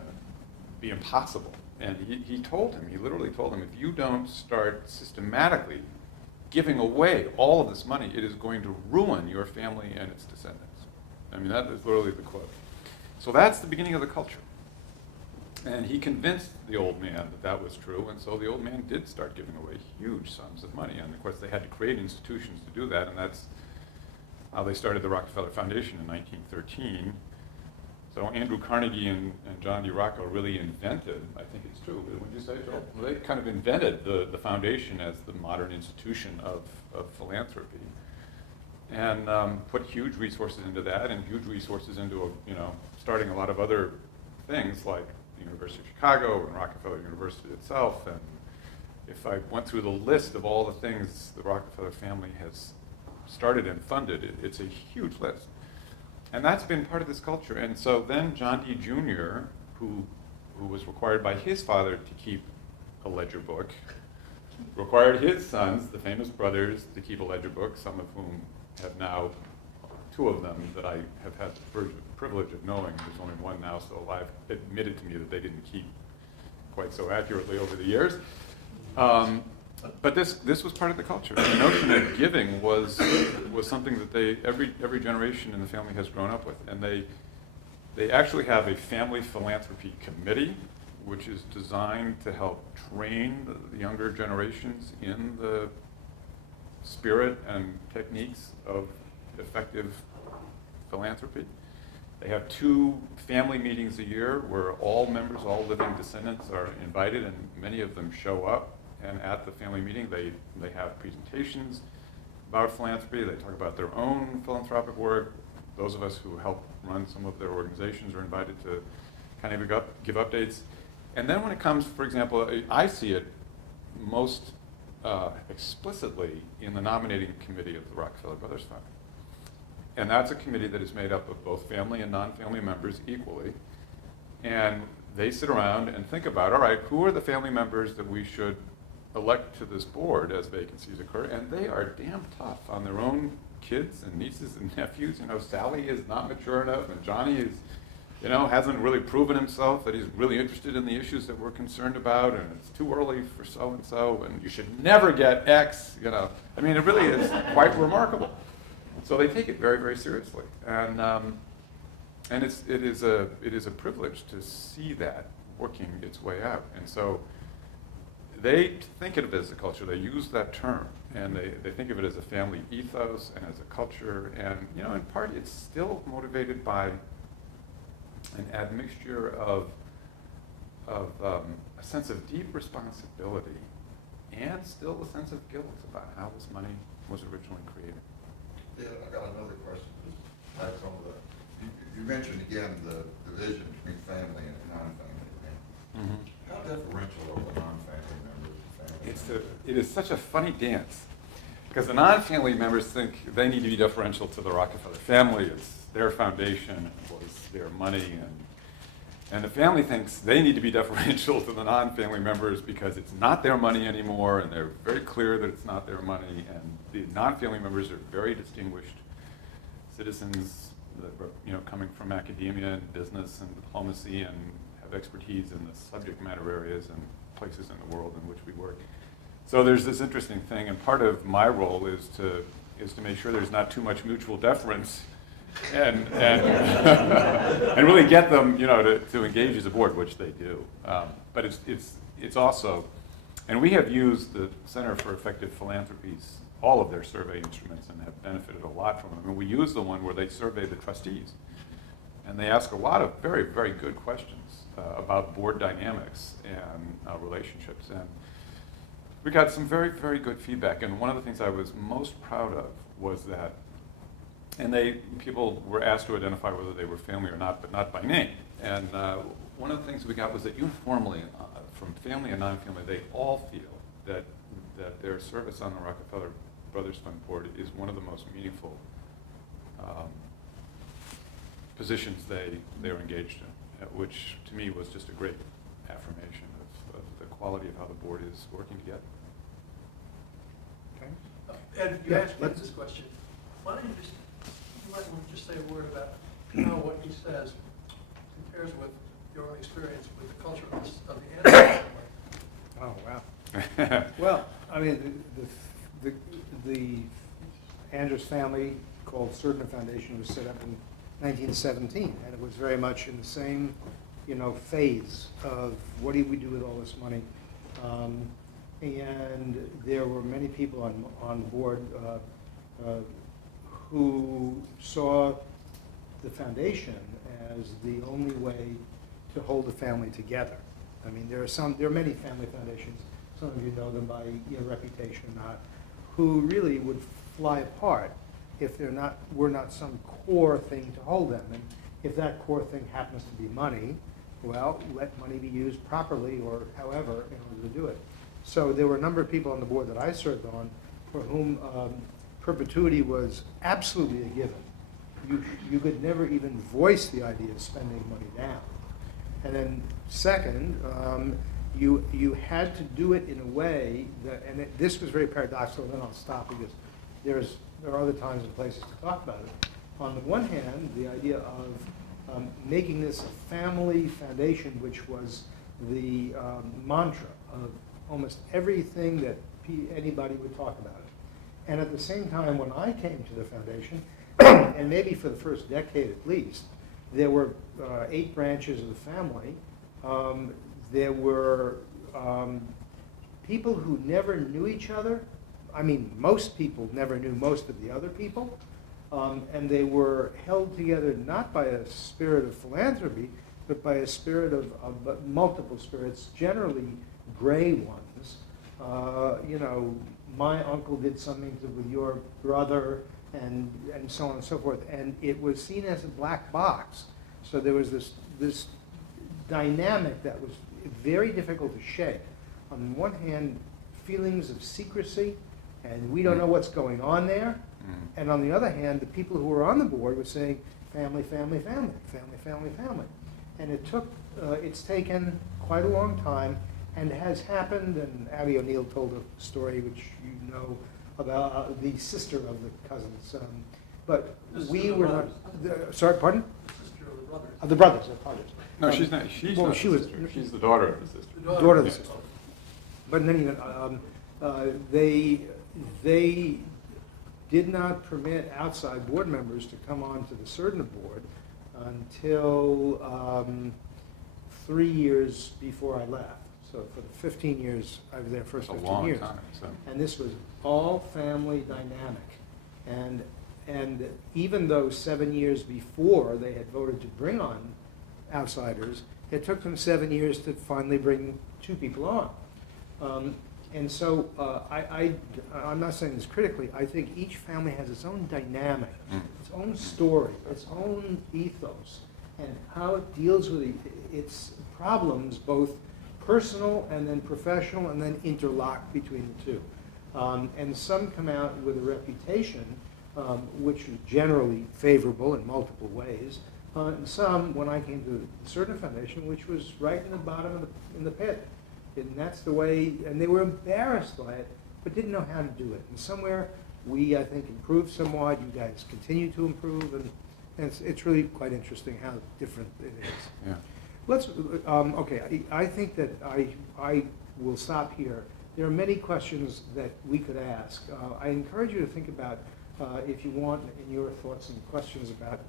be impossible. And he told him, he literally told him, if you don't start systematically giving away all of this money, it is going to ruin your family and its descendants. I mean, that is literally the quote. So that's the beginning of the culture. And he convinced the old man that that was true, and so the old man did start giving away huge sums of money. And of course, they had to create institutions to do that, and that's how they started the Rockefeller Foundation in 1913. So Andrew Carnegie and John D. Rockefeller really invented, I think it's true, would you say, Joel? Well, they kind of invented the foundation as the modern institution of philanthropy. And put huge resources into that, and huge resources into starting a lot of other things like the University of Chicago and Rockefeller University itself. And if I went through the list of all the things the Rockefeller family has started and funded, it's a huge list. And that's been part of this culture. And so then John D. Jr., who was required by his father to keep a ledger book, required his sons, the famous brothers, to keep a ledger book, some of whom have now, two of them that I have had the privilege of knowing, there's only one now still alive, admitted to me that they didn't keep quite so accurately over the years. But this was part of the culture. The notion of giving was something that every generation in the family has grown up with. And they actually have a family philanthropy committee, which is designed to help train the younger generations in the spirit and techniques of effective philanthropy. They have 2 family meetings a year where all members, all living descendants are invited, and many of them show up. And at the family meeting, they have presentations about philanthropy. They talk about their own philanthropic work. Those of us who help run some of their organizations are invited to kind of give updates. And then when it comes, for example, I see it most explicitly in the nominating committee of the Rockefeller Brothers Fund. And that's a committee that is made up of both family and non-family members equally. And they sit around and think about, all right, who are the family members that we should elect to this board as vacancies occur? And they are damn tough on their own kids and nieces and nephews. Sally is not mature enough, and Johnny is, hasn't really proven himself that he's really interested in the issues that we're concerned about, and it's too early for so-and-so, and you should never get X, I mean, it really is quite remarkable. So they take it very, very seriously. And it is a privilege to see that working its way out. And so they think of it as a culture. They use that term, and they think of it as a family ethos and as a culture. And in part, it's still motivated by an admixture of a sense of deep responsibility and still a sense of guilt about how this money was originally created. Yeah, I got another question. Just tax on the. You mentioned again the division between family and non-family. Mm-hmm. How differential are the non-family members and family? It is such a funny dance, because the non-family members think they need to be deferential to the Rockefeller family. It's their foundation, it was their money, and the family thinks they need to be deferential to the non-family members because it's not their money anymore, and they're very clear that it's not their money. And the non-family members are very distinguished citizens that were, coming from academia and business and diplomacy and have expertise in the subject matter areas and places in the world in which we work. So there's this interesting thing, and part of my role is to make sure there's not too much mutual deference, and and really get them, to engage as a board, which they do. But it's also, and we have used the Center for Effective Philanthropy's all of their survey instruments and have benefited a lot from them. And we use the one where they survey the trustees, and they ask a lot of very, very good questions about board dynamics and relationships. And we got some very, very good feedback. And one of the things I was most proud of was that, and people were asked to identify whether they were family or not, but not by name. And one of the things we got was that uniformly, from family and non-family, they all feel that that their service on the Rockefeller Brothers Fund Board is one of the most meaningful positions they are engaged in, which to me was just a great affirmation of the quality of how the board is working together. Okay. Ed, you Yeah, asked me let's- this question. Why don't you might want to just say a word about how what he says compares with your own experience with the culture of the Anderson family. Oh, wow. Well, I mean, the Andrews family called Serdna Foundation was set up in 1917, and it was very much in the same, phase of what do we do with all this money. And there were many people on the board who saw the foundation as the only way to hold the family together. I mean, there are many family foundations, some of you know them by reputation or not, who really would fly apart if were not some core thing to hold them. And if that core thing happens to be money, well, let money be used properly or however in order to do it. So there were a number of people on the board that I served on for whom perpetuity was absolutely a given. You could never even voice the idea of spending money down. And then second, you had to do it in a way that, and this was very paradoxical, then I'll stop because there are other times and places to talk about it. On the one hand, the idea of making this a family foundation, which was the mantra of almost everything that anybody would talk about it. And at the same time, when I came to the foundation, and maybe for the first decade at least, there were 8 branches of the family. There were people who never knew each other. I mean, most people never knew most of the other people. And they were held together not by a spirit of philanthropy, but by a spirit of multiple spirits, generally gray ones. My uncle did something with your brother, and so on and so forth. And it was seen as a black box. So there was this dynamic that was very difficult to shake. On one hand, feelings of secrecy, and we don't know what's going on there. And on the other hand, the people who were on the board were saying, family, family, family, family, family, family. And it's taken quite a long time, and has happened, and Abby O'Neill told a story which you know about the sister of the cousins. But we were not, sorry, pardon? Sister of the brothers. Of the brothers, I apologize. No, she's not. She's well, not she the was- sister. She's the daughter of the sister. Daughter of the sister. But in any event, they did not permit outside board members to come on to the Serdna board until 3 years before I left. So for the 15 years, I was there first That's a 15 long years. time, so. And this was all family dynamic. And even though 7 years before they had voted to bring on outsiders, it took them 7 years to finally bring 2 people on. And so I'm not saying this critically, I think each family has its own dynamic, its own story, its own ethos, and how it deals with its problems, both personal and then professional, and then interlocked between the two. And some come out with a reputation which is generally favorable in multiple ways, and some, when I came to the Serdna Foundation, which was right in the bottom in the pit. And that's the way, and they were embarrassed by it, but didn't know how to do it. And somewhere we, I think, improved somewhat. You guys continue to improve, and it's really quite interesting how different it is. Yeah. Let's, okay, I think that I will stop here. There are many questions that we could ask. I encourage you to think about, if you want, in your thoughts and questions about,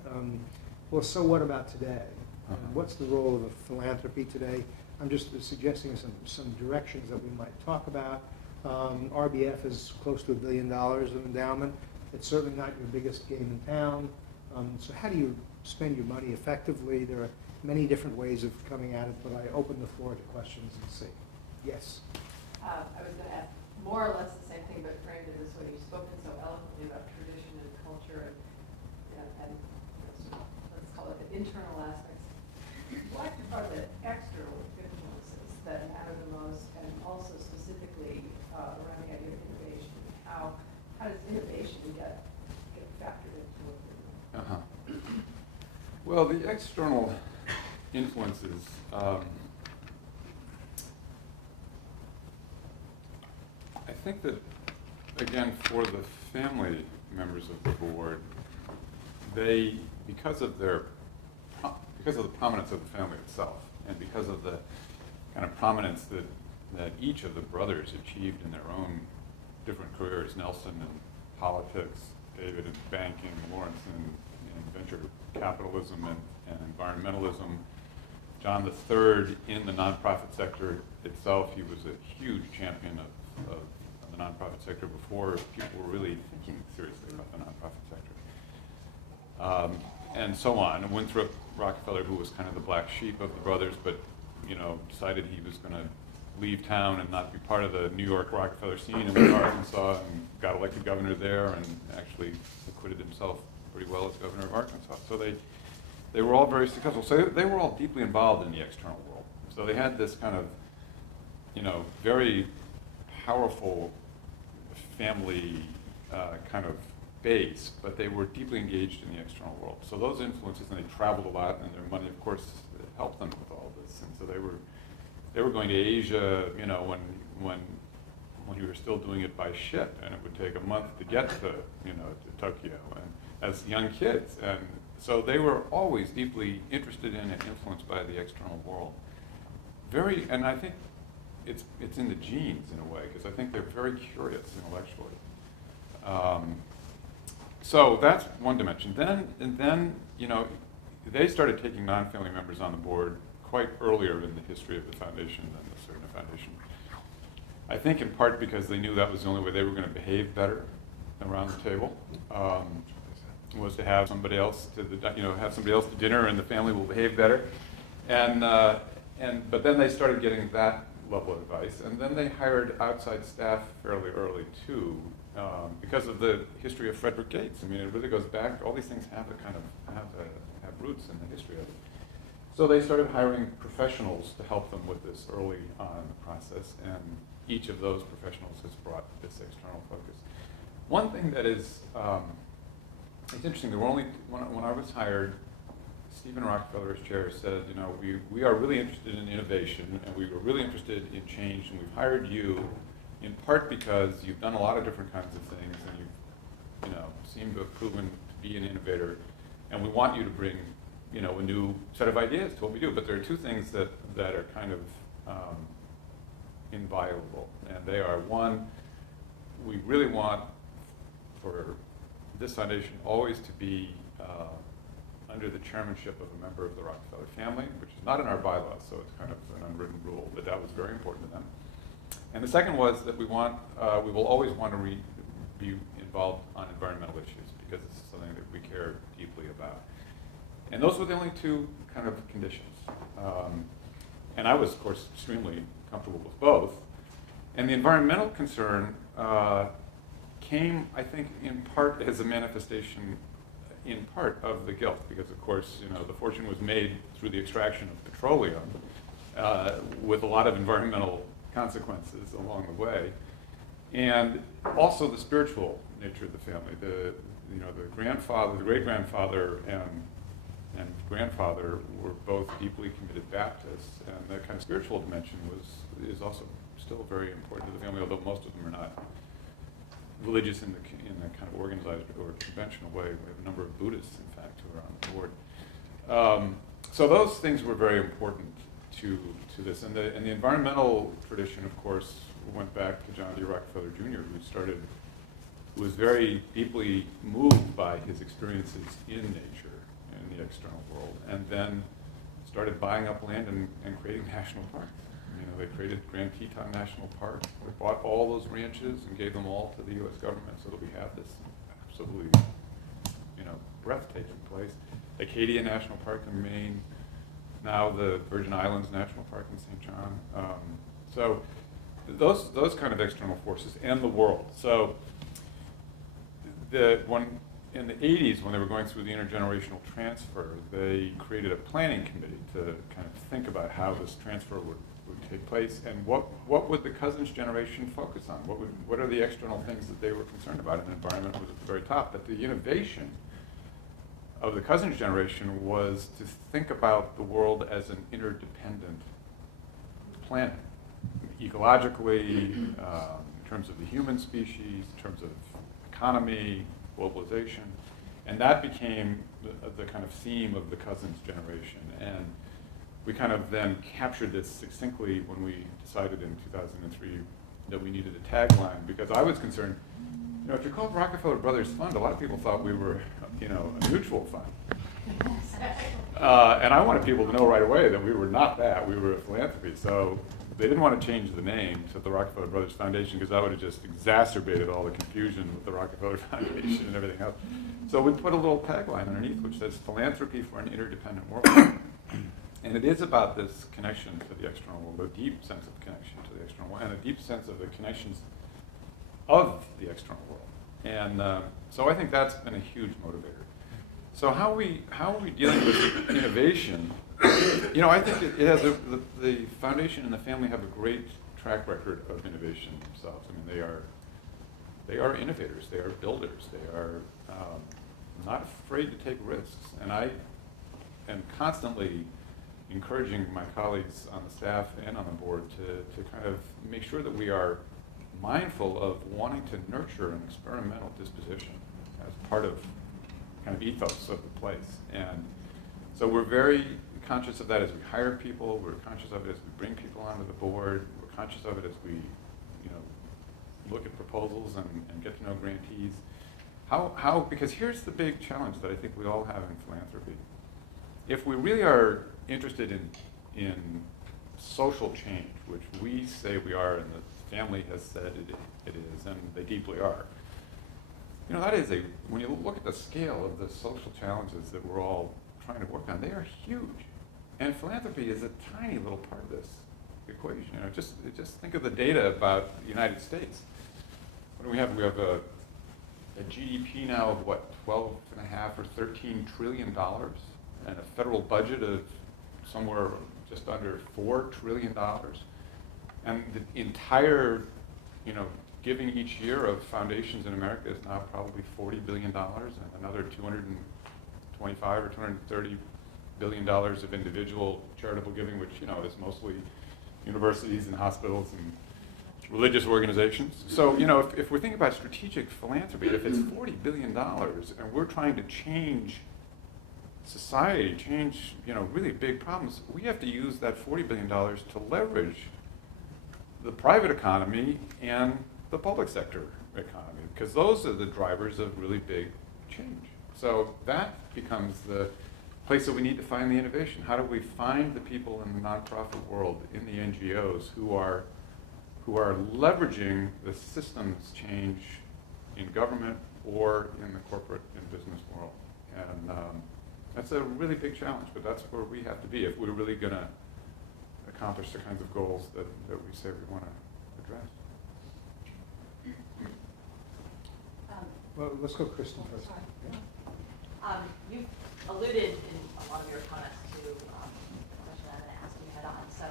well, so what about today? What's the role of a philanthropy today? I'm just suggesting some directions that we might talk about. RBF is close to $1 billion of endowment. It's certainly not your biggest game in town. So how do you spend your money effectively? There are many different ways of coming at it, but I open the floor to questions and see. Yes? I was going to ask more or less the same thing, but framed it this way. You've spoken so eloquently about tradition and culture and let's call it the internal aspects. What are the external influences that matter the most, and also specifically around the idea how does innovation get factored into what Uh-huh. Well, the external influences, I think that, again, for the family members of the board, they, because of the prominence of the family itself, and because of the kind of prominence that each of the brothers achieved in their own different careers, Nelson in politics, David in banking, Lawrence in venture capitalism and environmentalism, John III in the nonprofit sector itself. He was a huge champion of the nonprofit sector before people were really thinking seriously about the nonprofit sector. And so on. And Winthrop Rockefeller, who was kind of the black sheep of the brothers, but decided he was going to leave town and not be part of the New York Rockefeller scene, and went to Arkansas and got elected governor there, and actually acquitted himself pretty well as governor of Arkansas. So they were all very successful. So they were all deeply involved in the external world. So they had this kind of, very powerful family kind of base, but they were deeply engaged in the external world. So those influences, and they traveled a lot, and their money, of course, helped them with all this. And so they were going to Asia, when you were still doing it by ship, and it would take a month to get to Tokyo, and as young kids. And so they were always deeply interested in and influenced by the external world. And I think it's in the genes in a way, because I think they're very curious intellectually. So that's one dimension. Then they started taking non-family members on the board quite earlier in the history of the foundation than the Cerner Foundation. I think in part because they knew that was the only way they were going to behave better around the table, was to have somebody else to dinner, and the family will behave better. But then they started getting that level of advice, and then they hired outside staff fairly early too, because of the history of Frederick Gates. I mean, it really goes back. All these things have have roots in the history of it. So they started hiring professionals to help them with this early on in the process, and each of those professionals has brought this external focus. One thing that is, it's interesting, there were only, when I was hired, Stephen Rockefeller, as chair, said, we are really interested in innovation, and we were really interested in change, and we've hired you in part because you've done a lot of different kinds of things, and you seem to have proven to be an innovator, and we want you to bring a new set of ideas to what we do. But there are two things that are kind of inviolable, and they are, one, we really want for this foundation always to be under the chairmanship of a member of the Rockefeller family, which is not in our bylaws, so it's kind of an unwritten rule, but that was very important to them. And the second was that we will always want to be involved on environmental issues, because it's something that we care deeply about. And those were the only two kind of conditions. And I was, of course, extremely comfortable with both. And the environmental concern came, I think, in part as a manifestation, in part, of the guilt, because, of course, the fortune was made through the extraction of petroleum, with a lot of environmental consequences along the way, and also the spiritual nature of the family. The grandfather, the great-grandfather, and grandfather were both deeply committed Baptists, and that kind of spiritual dimension is also still very important to the family, although most of them are not religious in the kind of organized or conventional way. We have a number of Buddhists, in fact, who are on the board. So those things were very important to this, and the environmental tradition, of course, went back to John D. Rockefeller Jr., who was very deeply moved by his experiences in nature, in the external world, and then started buying up land and creating national parks. They created Grand Teton National Park. We bought all those ranches and gave them all to the U.S. government, so that we have this absolutely, breathtaking place. Acadia National Park in Maine, now the Virgin Islands National Park in St. John. So those kind of external forces, and the world. So in the 80s, when they were going through the intergenerational transfer, they created a planning committee to kind of think about how this transfer would take place, and what would the Cousins generation focus on? What are the external things that they were concerned about? And the environment was at the very top. But the innovation of the Cousins generation was to think about the world as an interdependent planet, ecologically, in terms of the human species, in terms of economy, globalization. And that became the kind of theme of the Cousins generation. And we kind of then captured this succinctly when we decided in 2003 that we needed a tagline, because I was concerned, if you're called Rockefeller Brothers Fund, a lot of people thought we were, a mutual fund. And I wanted people to know right away that we were not that, we were a philanthropy. So they didn't want to change the name to the Rockefeller Brothers Foundation, because that would have just exacerbated all the confusion with the Rockefeller Foundation and everything else. So we put a little tagline underneath which says, Philanthropy for an Interdependent World. And it is about this connection to the external world, a deep sense of connection to the external world, and a deep sense of the connections of the external world. And so I think that's been a huge motivator. So how are we dealing with innovation? I think it has the foundation and the family have a great track record of innovation themselves. I mean, they are innovators, they are builders, they are not afraid to take risks. And I am constantly encouraging my colleagues on the staff and on the board to kind of make sure that we are mindful of wanting to nurture an experimental disposition as part of kind of ethos of the place. And so we're very conscious of that as we hire people, we're conscious of it as we bring people onto the board, we're conscious of it as we look at proposals and get to know grantees. Because here's the big challenge that I think we all have in philanthropy. If we really are interested in social change, which we say we are and the family has said it is, and they deeply are, that is when you look at the scale of the social challenges that we're all trying to work on, they are huge. And philanthropy is a tiny little part of this equation. Just think of the data about the United States. What do we have? We have a GDP now of what, 12.5 or $13 trillion, and a federal budget of somewhere just under $4 trillion. And the entire, giving each year of foundations in America is now probably $40 billion, and another 225 or 230 billion dollars of individual charitable giving, which is mostly universities and hospitals and religious organizations. So if we're thinking about strategic philanthropy, if it's $40 billion and we're trying to change society, change really big problems, we have to use that $40 billion to leverage the private economy and the public sector economy, because those are the drivers of really big change. So that becomes the place that we need to find the innovation. How do we find the people in the nonprofit world, in the NGOs, who are leveraging the systems change in government or in the corporate and business world? And that's a really big challenge, but that's where we have to be if we're really going to accomplish the kinds of goals that we say we want to address. Well, let's go Kristen first. You've alluded in a lot of your comments to the question I'm going to ask you head on. So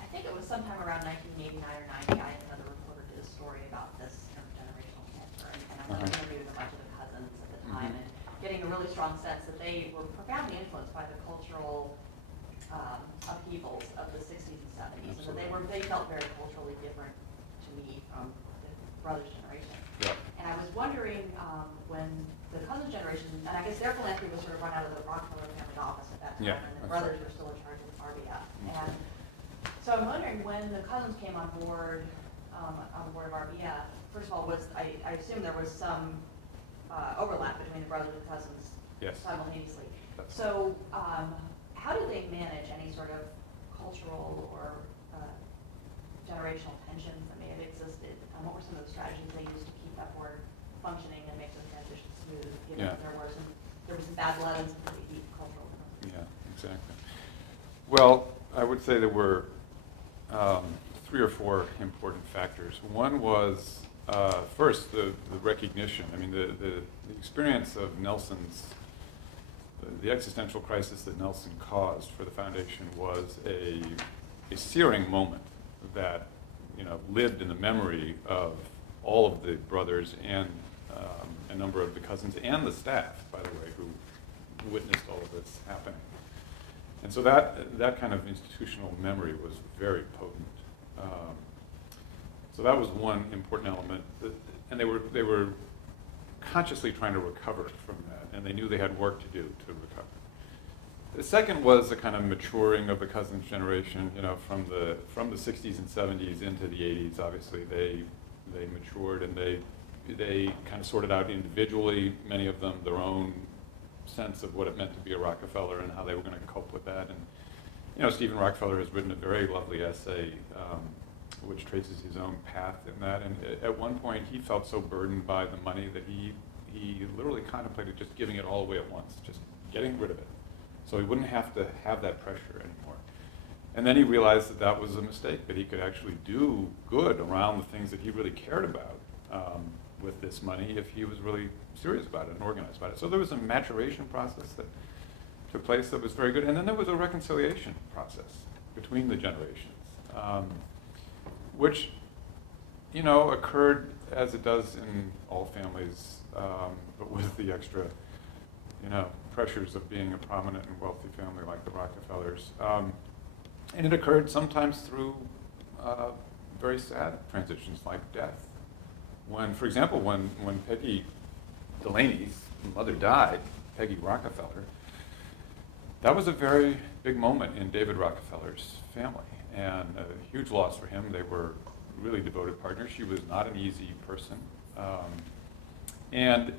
I think it was sometime around 1989 or 90, I and another reporter did a story about this intergenerational transfer, and I was interviewing a bunch of the cousins at the time, and getting a really strong sense that they were profoundly influenced by the cultural upheavals of the 60s and 70s, and that they felt very culturally different to me from the brothers' generation. Yeah. And I was wondering when the Cousins generation, and I guess their philanthropy was sort of run out of the Rockefeller family office at that time, and the brothers were still in charge of RBF. And so I'm wondering when the Cousins came on board of RBF, first of all, I assume there was some overlap between the brothers and cousins simultaneously. So how did they manage any sort of cultural or generational tensions that may have existed? And what were some of the strategies they used to keep that board functioning and make the transition smooth, given that there were some bad blood and some pretty deep cultural differences? Yeah, exactly. Well, I would say there were 3 or 4 important factors. One was first the recognition. I mean, the experience of Nelson's, the existential crisis that Nelson caused for the foundation was a a searing moment that, lived in the memory of all of the brothers and a number of the cousins and the staff, by the way, who witnessed all of this happening. And so that kind of institutional memory was very potent. So that was one important element, and they were consciously trying to recover from that, and they knew they had work to do to recover. The second was a kind of maturing of the cousins generation, from the 60s and 70s into the 80s. Obviously, they matured and they kind of sorted out individually, many of them, their own sense of what it meant to be a Rockefeller and how they were going to cope with that. And Stephen Rockefeller has written a very lovely essay which traces his own path in that. And at one point, he felt so burdened by the money that he literally contemplated just giving it all away at once, just getting rid of it, so he wouldn't have to have that pressure anymore. And then he realized that that was a mistake, that he could actually do good around the things that he really cared about with this money if he was really serious about it and organized about it. So there was a maturation process that took place that was very good. And then there was a reconciliation process between the generations, which, occurred as it does in all families, but with the extra, pressures of being a prominent and wealthy family like the Rockefellers. And it occurred sometimes through very sad transitions like death. For example, when Peggy Delaney's mother died, Peggy Rockefeller, that was a very big moment in David Rockefeller's family, and a huge loss for him. They were really devoted partners. She was not an easy person. And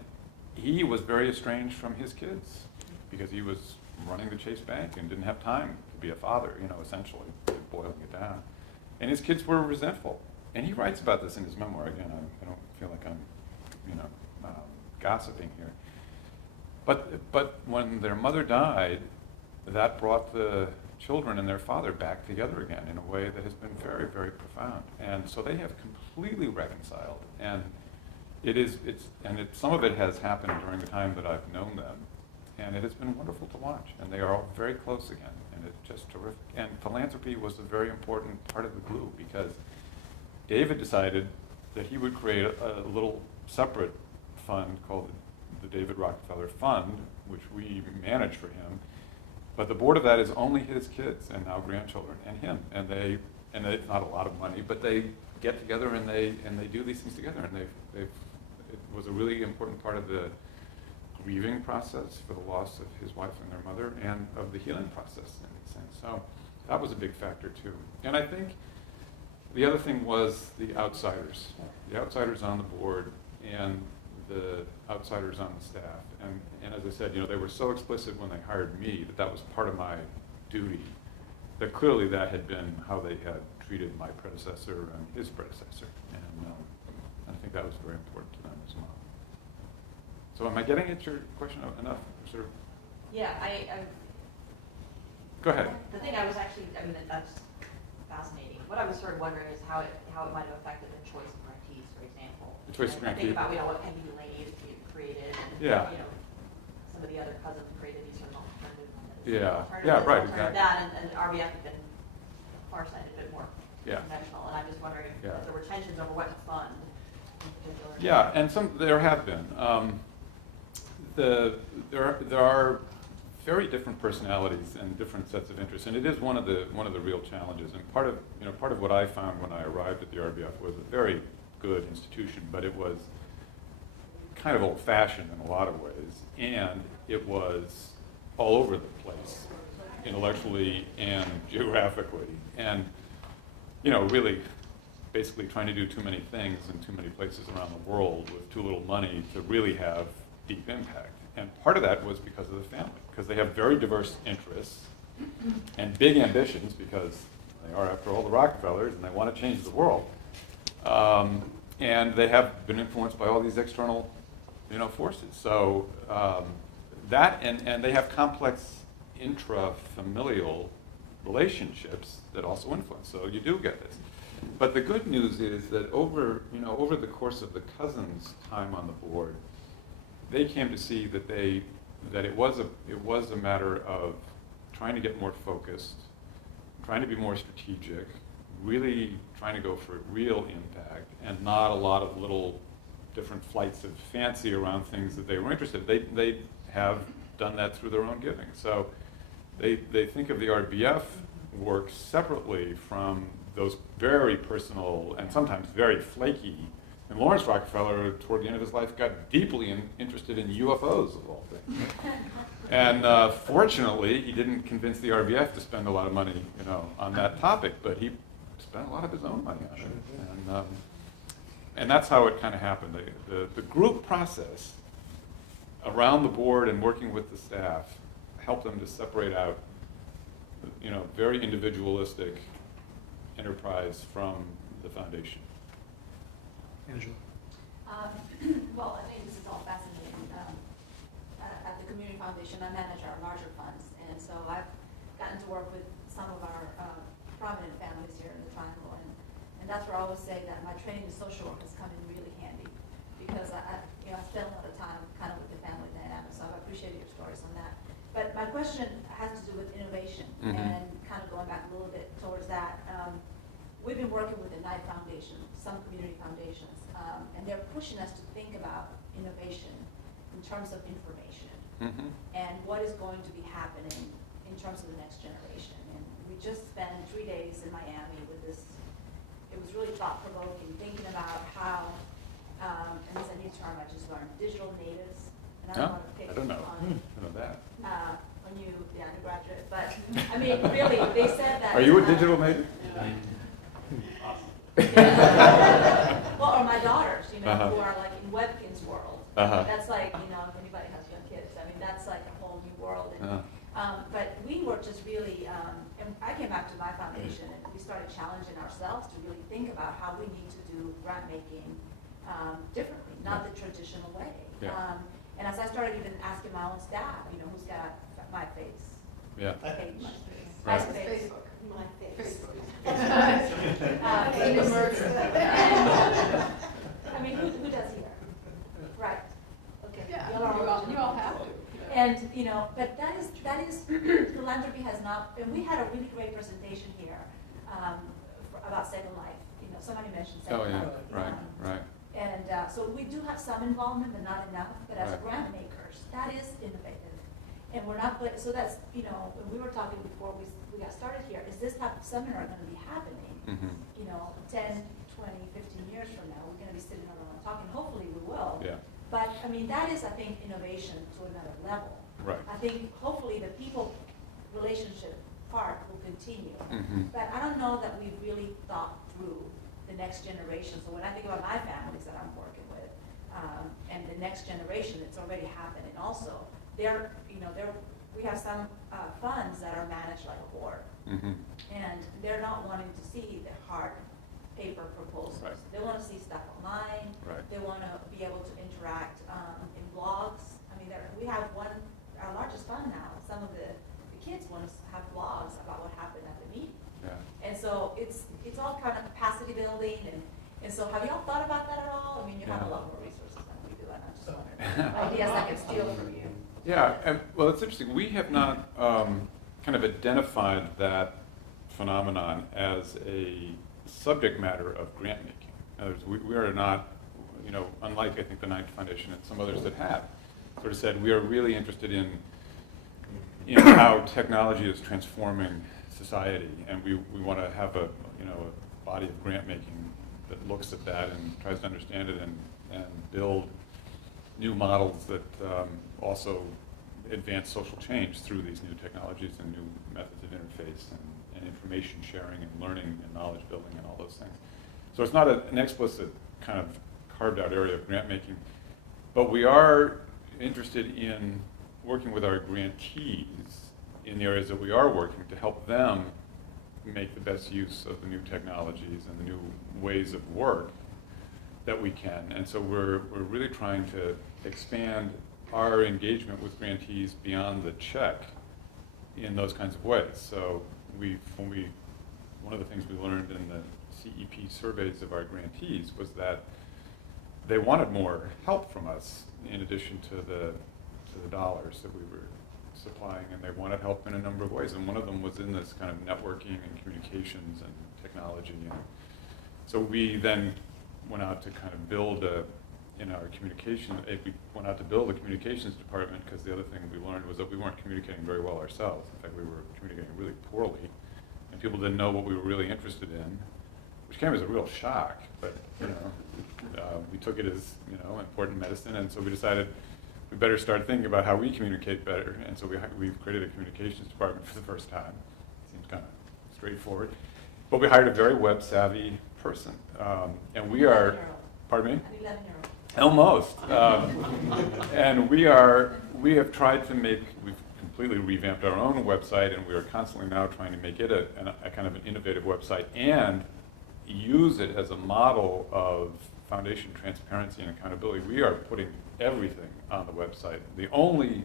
he was very estranged from his kids because he was running the Chase Bank and didn't have time to be a father, essentially, boiling it down. And his kids were resentful. And he writes about this in his memoir. Again, I don't feel like I'm, gossiping here. But when their mother died, that brought the children and their father back together again in a way that has been very, very profound. And so they have completely reconciled. And some of it has happened during the time that I've known them. And it has been wonderful to watch. And they are all very close again. And it's just terrific. And philanthropy was a very important part of the glue, because David decided that he would create a little separate fund called the David Rockefeller Fund, which we manage for him. But the board of that is only his kids and now grandchildren and him. And it's not a lot of money, but they get together and they do these things together. And it was a really important part of the grieving process for the loss of his wife and their mother, and of the healing process in a sense. So that was a big factor too. And I think the other thing was the outsiders on the board and the outsiders on the staff. And as I said, they were so explicit when they hired me that was part of my duty, that clearly that had been how they had treated my predecessor and his predecessor. And I think that was very important to them as well. So am I getting at your question enough? Sort of? Yeah, Go ahead. The thing that's fascinating. What I was sort of wondering is how it might have affected the choice of grantees, for example. The choice of grantees. I think about, what Peggy Delaney created, and, some of the other cousins created these sort of alternative Right, exactly. That, and RBF had been far-sighted, a bit more conventional, and I'm just wondering if there were tensions over what to fund in particular. Yeah, and there have been. There are very different personalities and different sets of interests, and it is one of the real challenges. And part of what I found when I arrived at the RBF was a very good institution, but it was kind of old-fashioned in a lot of ways, and it was all over the place, intellectually and geographically, and really basically trying to do too many things in too many places around the world with too little money to really have deep impact. And part of that was because of the family, because they have very diverse interests and big ambitions, because they are, after all, the Rockefellers, and they want to change the world. And they have been influenced by all these external, forces. So and they have complex intra-familial relationships that also influence. So you do get this. But the good news is that over the course of the cousins' time on the board, they came to see that it was a matter of trying to get more focused, trying to be more strategic, really trying to go for real impact, and not a lot of little different flights of fancy around things that they were interested in. They have done that through their own giving. So they think of the RBF work separately from those very personal and sometimes very flaky. And Lawrence Rockefeller, toward the end of his life, got deeply interested in UFOs, of all things. And fortunately, he didn't convince the RBF to spend a lot of money, on that topic, but he spent a lot of his own money on it. And that's how it kind of happened. The group process around the board and working with the staff helped them to separate out, very individualistic enterprise from the foundation. Angela? Well, I think this is all fascinating. At the Community Foundation, I manage our larger funds, and so I've gotten to work with some of our prominent families here in the Triangle, and that's where I always say that my training in social work has come in really handy, because I spent a lot of time kind of with the family dynamics, so I've appreciated your stories on that. But my question has to do with innovation, and kind of going back a little bit towards that. We've been working with the Knight Foundation, some community foundations, and they're pushing us to think about innovation in terms of information and what is going to be happening in terms of the next generation. And we just spent 3 days in Miami with this. It was really thought-provoking, thinking about how, and this is a new term I just learned, digital natives. And I don't want to pick I don't know. on I know that. when you, the undergraduate, but I mean, really, they said that. Are you a digital native? Well, or my daughters, who are like in Webkin's world. That's like, if anybody has young kids, I mean, that's like a whole new world. And, but we were just really, and I came back to my foundation and we started challenging ourselves to really think about how we need to do grant making differently, not the traditional way. And as I started even asking my own staff, who's got my face? Yeah. Page. Right. MySpace. My face. I mean, who does here? Right. Okay. Yeah, Y'all you all have to. And, but that is, philanthropy has not, and we had a really great presentation here about Second Life. Somebody mentioned Second Life. Right. And so we do have some involvement, but not enough. But as Right. grant makers, that is innovative. And we're not, so that's, when we were talking before we got started here, is this type of seminar going to be happening? 10, 20, 15 years from now, we're going to be sitting around talking. Hopefully we will. Yeah. But, I mean, that is, I think, innovation to another level. Right. I think hopefully the people relationship part will continue. But I don't know that we've really thought through the next generation. So when I think about my families that I'm working with, and the next generation that's already happening also, we have some funds that are managed like a board. And they're not wanting to see the hard paper proposals. Right. They want to see stuff online. Right. They want to be able to interact in blogs. I mean, we have our largest fund now. Some of the kids want to have blogs about what happened at the meeting. Yeah. And so it's all kind of capacity building. And so have y'all thought about that at all? I mean, you have a lot more resources than we do, and I'm just wondering. Ideas I can steal from you. Yeah, well, it's interesting. We have not kind of identified that phenomenon as a subject matter of grant making. In other words, we are not, unlike I think the Knight Foundation and some others that have, sort of said we are really interested in how technology is transforming society, and we want to have a body of grant making that looks at that and tries to understand it and build new models that also advance social change through these new technologies and new methods of interface and information sharing and learning and knowledge building and all those things. So it's not an explicit kind of carved out area of grant making, but we are interested in working with our grantees in the areas that we are working to help them make the best use of the new technologies and the new ways of work that we can. And so we're really trying to expand our engagement with grantees beyond the check in those kinds of ways. So one of the things we learned in the CEP surveys of our grantees was that they wanted more help from us in addition to the dollars that we were supplying, and they wanted help in a number of ways. And one of them was in this kind of networking and communications and technology. And so we then went out to kind of build we went out to build a communications department, because the other thing we learned was that we weren't communicating very well ourselves. In fact, we were communicating really poorly, and people didn't know what we were really interested in, which came as a real shock. But we took it as important medicine, and so we decided we better start thinking about how we communicate better. And so we've created a communications department for the first time. Seems kind of straightforward, but we hired a very web savvy person, and we are. Pardon me? An 11-year-old. Almost. And we have tried to we've completely revamped our own website, and we are constantly now trying to make it a kind of an innovative website and use it as a model of foundation transparency and accountability. We are putting everything on the website. The only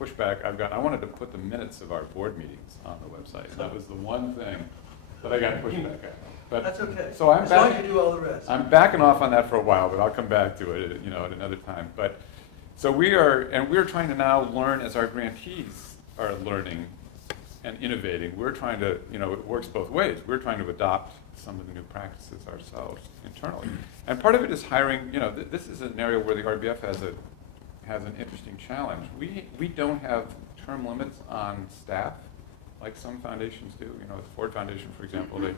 pushback I've got, I wanted to put the minutes of our board meetings on the website. And that was the one thing that I got pushback at. But That's okay. So as long as you do all the rest. I'm backing off on that for a while, but I'll come back to it, at another time. But so we're trying to now learn as our grantees are learning and innovating. We're trying to, it works both ways. We're trying to adopt some of the new practices ourselves internally, and part of it is hiring. This is an area where the RBF has an interesting challenge. We don't have term limits on staff like some foundations do. The Ford Foundation, for example, I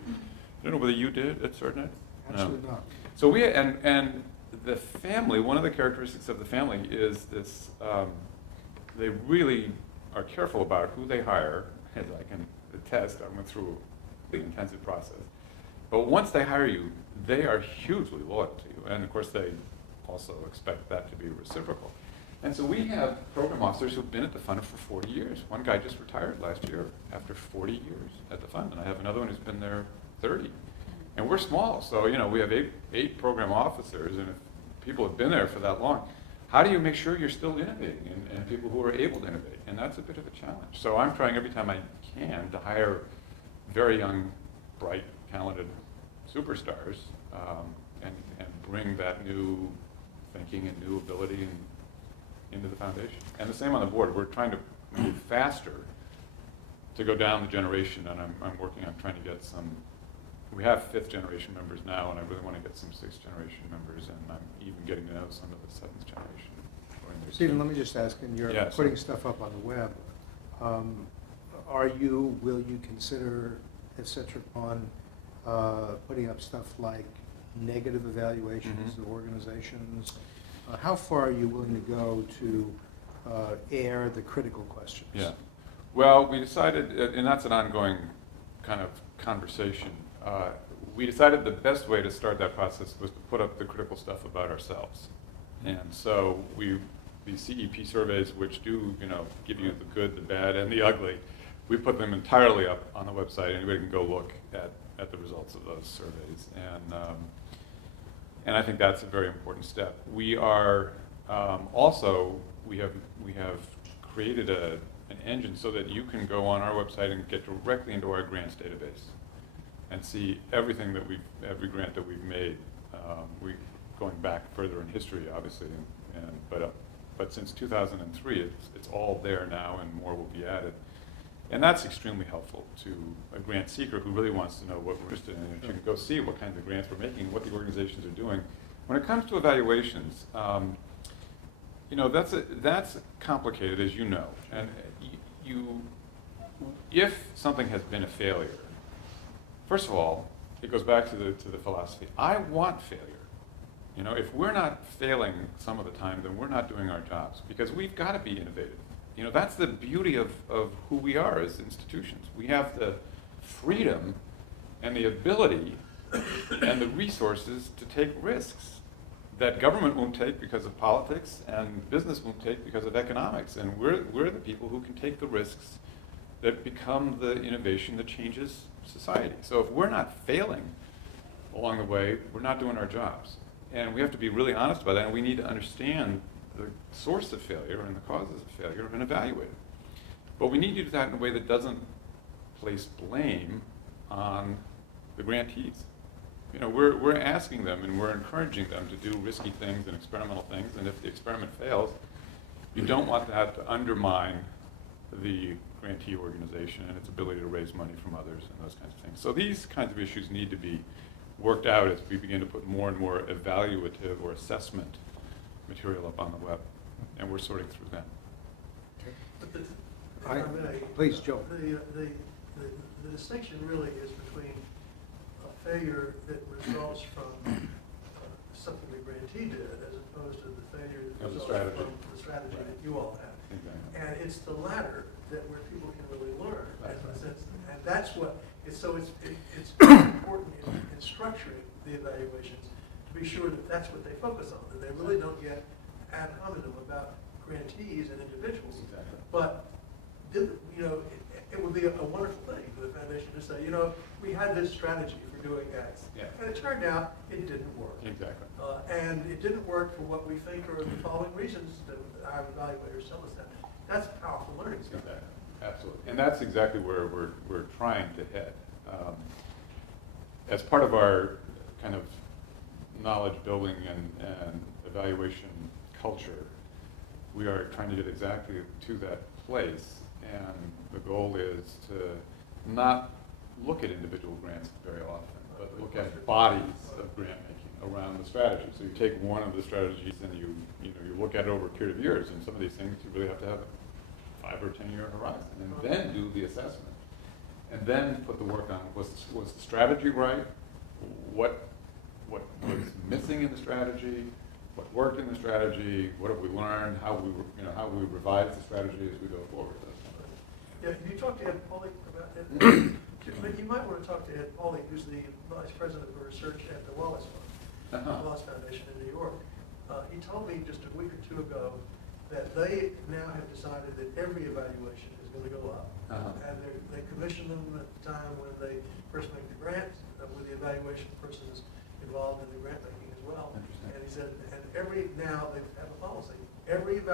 don't know whether you did at CERNet? Absolutely not. So and the family, one of the characteristics of the family is this, they really are careful about who they hire, as I can attest. I went through the intensive process. But once they hire you, they are hugely loyal to you. And of course, they also expect that to be reciprocal. And so we have program officers who've been at the fund for 40 years. One guy just retired last year after 40 years at the fund. And I have another one who's been there 30. And we're small, so we have eight program officers, and if people have been there for that long, how do you make sure you're still innovating and people who are able to innovate? And that's a bit of a challenge. So I'm trying every time I can to hire very young, bright, talented superstars and bring that new thinking and new ability into the foundation. And the same on the board. We're trying to move faster to go down the generation, and I'm working on trying to get some. We have 5th generation members now, and I really want to get some 6th generation members, and I'm even getting to know some of the 7th generation. Stephen, let me just ask, and you're putting stuff up on the web, will you consider, et cetera, on putting up stuff like negative evaluations of organizations? How far are you willing to go to air the critical questions? Yeah. Well, we decided, and that's an ongoing kind of conversation, we decided the best way to start that process was to put up the critical stuff about ourselves. And so these CEP surveys, which do give you the good, the bad, and the ugly, we put them entirely up on the website. Anybody can go look at the results of those surveys. And I think that's a very important step. We are we have created an engine so that you can go on our website and get directly into our grants database and see everything every grant that we've made. Going back further in history, obviously, but since 2003, it's all there now, and more will be added. And that's extremely helpful to a grant seeker who really wants to know what we're interested in. And you can go see what kinds of grants we're making, what the organizations are doing. When it comes to evaluations, that's complicated, as you know. And if something has been a failure, first of all, it goes back to the philosophy. I want failure. If we're not failing some of the time, then we're not doing our jobs, because we've got to be innovative. That's the beauty of who we are as institutions. We have the freedom and the ability and the resources to take risks that government won't take because of politics and business won't take because of economics. And we're the people who can take the risks that become the innovation that changes society. So if we're not failing along the way, we're not doing our jobs. And we have to be really honest about that, and we need to understand the source of failure and the causes of failure and evaluate it. But we need to do that in a way that doesn't place blame on the grantees. We're asking them and we're encouraging them to do risky things and experimental things, and if the experiment fails, you don't want that to undermine the grantee organization and its ability to raise money from others and those kinds of things. So these kinds of issues need to be worked out as we begin to put more and more evaluative or assessment material up on the web, and we're sorting through that. But the- if I- I may, please, Joe. The distinction really is between a failure that results from something the grantee did as opposed to the failure that Of the results strategy. from the strategy that you all have. Exactly. And it's the latter that where people can really learn. That's right. And that's what, it's important in structuring the evaluations to be sure that that's what they focus on, that they really don't get ad hominem about grantees and individuals. Exactly. But, it would be a wonderful thing for the foundation to say, we had this strategy for doing X. Yeah. And it turned out it didn't work. Exactly. And it didn't work for what we think are the following reasons that our evaluators tell us that. That's powerful learning stuff. Exactly. Absolutely. And that's exactly where we're trying to head. As part of our kind of knowledge building and evaluation culture, we are trying to get exactly to that place. And the goal is to not look at individual grants very often, but look at bodies of grant making around the strategy. So you take one of the strategies and you look at it over a period of years, and some of these things you really have to have a 5 or 10 year horizon, and then do the assessment, and then put the work on was the strategy right? What was missing in the strategy? What worked in the strategy? What have we learned? How we revise the strategy as we go forward. Yeah, you talked to Ed Pauly about that. But you might want to talk to Ed Pauly, who's the vice president for research at the Wallace Fund, Uh-huh. Wallace Foundation in New York. He told me just a week or two ago that they now have decided that every evaluation is going to go up. Uh-huh. And they commission them at the time when they first make the grant, with the evaluation person is involved in the grant making as well. Interesting. And he said, and now they have a policy. Every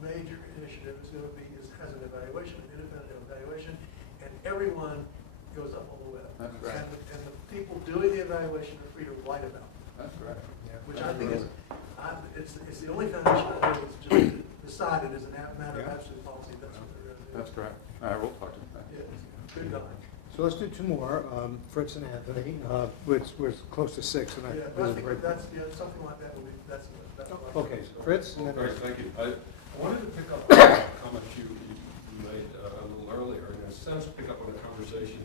major initiative is going to has an evaluation, an independent evaluation, and everyone goes up on the web. That's right. And the people doing the evaluation are free to write about it. That's right. Which I think is, it's the only foundation I know that's just decided as a matter of absolute policy, that's what they're going to do. That's correct. All right, we'll talk to them. Yeah, good guy. So let's do two more, Fritz and Anthony. We're close to 6, and Yeah, but I think that's, something like that will be, that's. Okay, so Fritz, and then. Great, thank you. I wanted to pick up on a comment you made a little earlier, in a sense, pick up on a conversation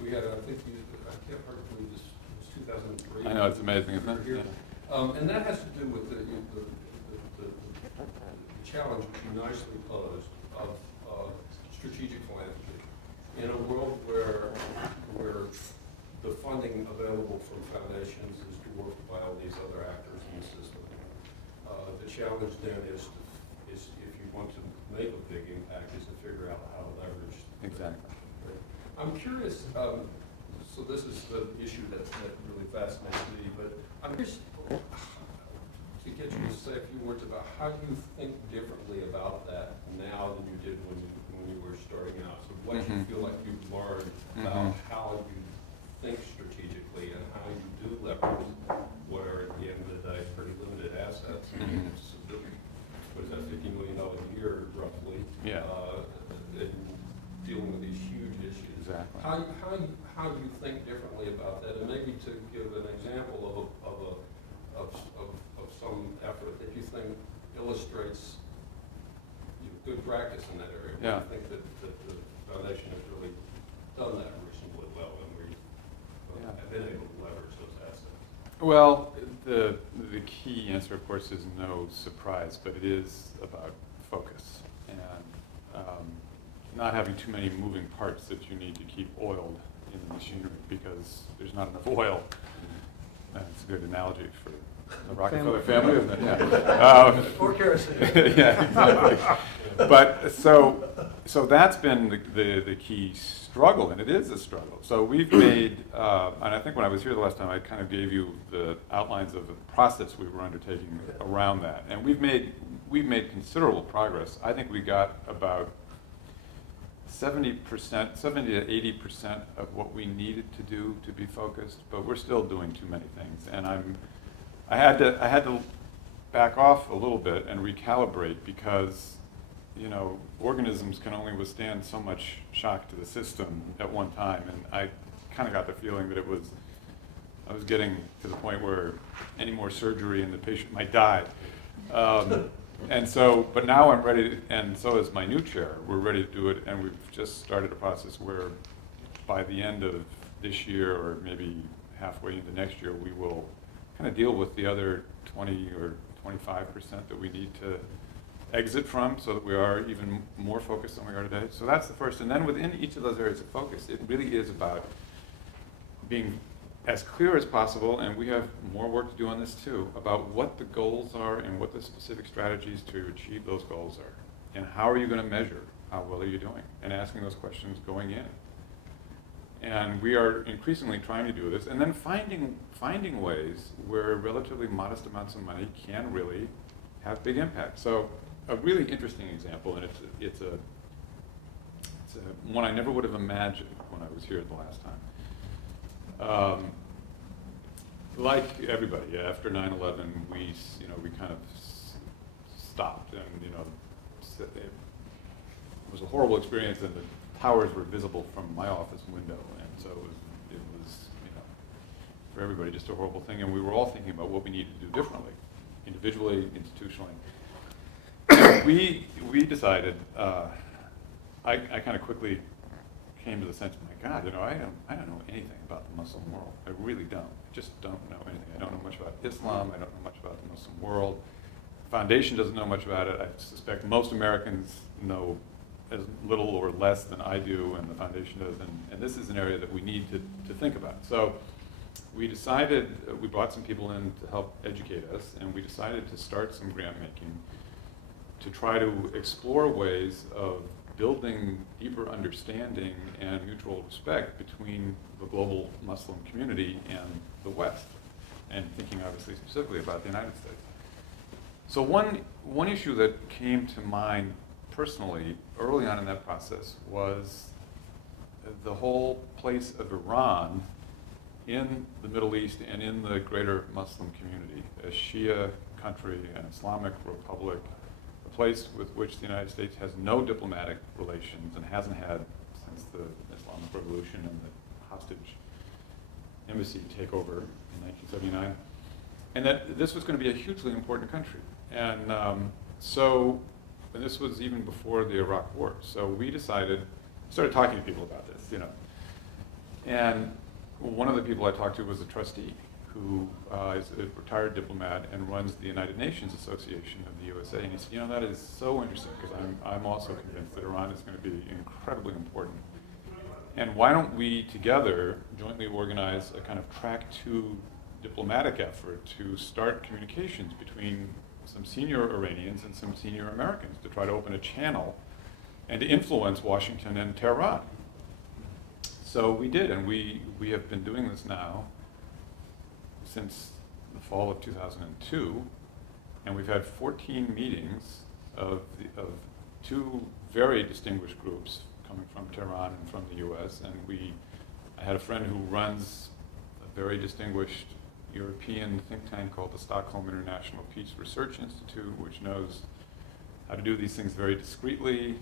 we had, I can't hardly believe this was 2003. I know, it's amazing, isn't it? Yeah. And that has to do with the challenge which you nicely posed of strategic philanthropy. In a world where the funding available from foundations is dwarfed by all these other actors in the system, the challenge then is if you want to make a big impact, is to figure out how to leverage. Exactly. I'm curious, so this is the issue that really fascinates me, but I'm curious to get you to say a few words about how you think differently about that now than you did when you were starting out. So what you feel like you've learned about how you think strategically and how you do leverage what are at the end of the day pretty limited assets. It's, what is that, $50 million a year roughly? Yeah. And dealing with these huge issues. Exactly. How you think differently about that, and maybe to give an example of some effort that you think illustrates good practice in that area. Yeah. I think that the foundation has really done that reasonably well, and we have been able to leverage those assets. Well, the key answer, of course, is no surprise, but it is about focus and not having too many moving parts that you need to keep oiled in the machinery because there's not enough oil. That's a good analogy for the Rockefeller family, isn't it? Yeah. Or kerosene. Yeah, exactly. But so that's been the key struggle, and it is a struggle. So we've made, and I think when I was here the last time, I kind of gave you the outlines of the process we were undertaking around that, and we've made considerable progress. I think we got about 70% to 80% of what we needed to do to be focused, but we're still doing too many things, and I had to back off a little bit and recalibrate because organisms can only withstand so much shock to the system at one time, and I kind of got the feeling that I was getting to the point where any more surgery and the patient might die. But now I'm ready, and so is my new chair. We're ready to do it, and we've just started a process where by the end of this year, or maybe halfway into next year, we will kind of deal with the other 20 or 25% that we need to exit from, so that we are even more focused than we are today. So that's the first. And then within each of those areas of focus, it really is about being as clear as possible, and we have more work to do on this too, about what the goals are and what the specific strategies to achieve those goals are. And how are you going to measure how well are you doing? And asking those questions going in. And we are increasingly trying to do this, and then finding ways where relatively modest amounts of money can really have big impact. So a really interesting example, and it's a one I never would have imagined when I was here the last time. Like everybody, after 9/11, we kind of stopped, and it was a horrible experience, and the towers were visible from my office window, and so it was for everybody just a horrible thing, and we were all thinking about what we needed to do differently, individually, institutionally. We decided. I kind of quickly came to the sense, my God, I don't know anything about the Muslim world. I really don't. I just don't know anything. I don't know much about Islam. I don't know much about the Muslim world. The foundation doesn't know much about it. I suspect most Americans know as little or less than I do, and the foundation does. And this is an area that we need to think about. So we decided, we brought some people in to help educate us, and we decided to start some grant making to try to explore ways of building deeper understanding and mutual respect between the global Muslim community and the West, and thinking obviously specifically about the United States. So one issue that came to mind personally early on in that process was the whole place of Iran in the Middle East and in the greater Muslim community, a Shia country, an Islamic republic, a place with which the United States has no diplomatic relations and hasn't had since the Islamic Revolution and the hostage embassy takeover in 1979, and that this was going to be a hugely important country. And and this was even before the Iraq War. So we started talking to people about this, And one of the people I talked to was a trustee who is a retired diplomat and runs the United Nations Association of the USA. And he said, that is so interesting, because I'm also convinced that Iran is going to be incredibly important. And why don't we together jointly organize a kind of track 2 diplomatic effort to start communications between some senior Iranians and some senior Americans to try to open a channel and to influence Washington and Tehran. So we did, and we have been doing this now since the fall of 2002, and we've had 14 meetings of 2 very distinguished groups coming from Tehran and from the US, and I had a friend who runs a very distinguished European think tank called the Stockholm International Peace Research Institute, which knows how to do these things very discreetly,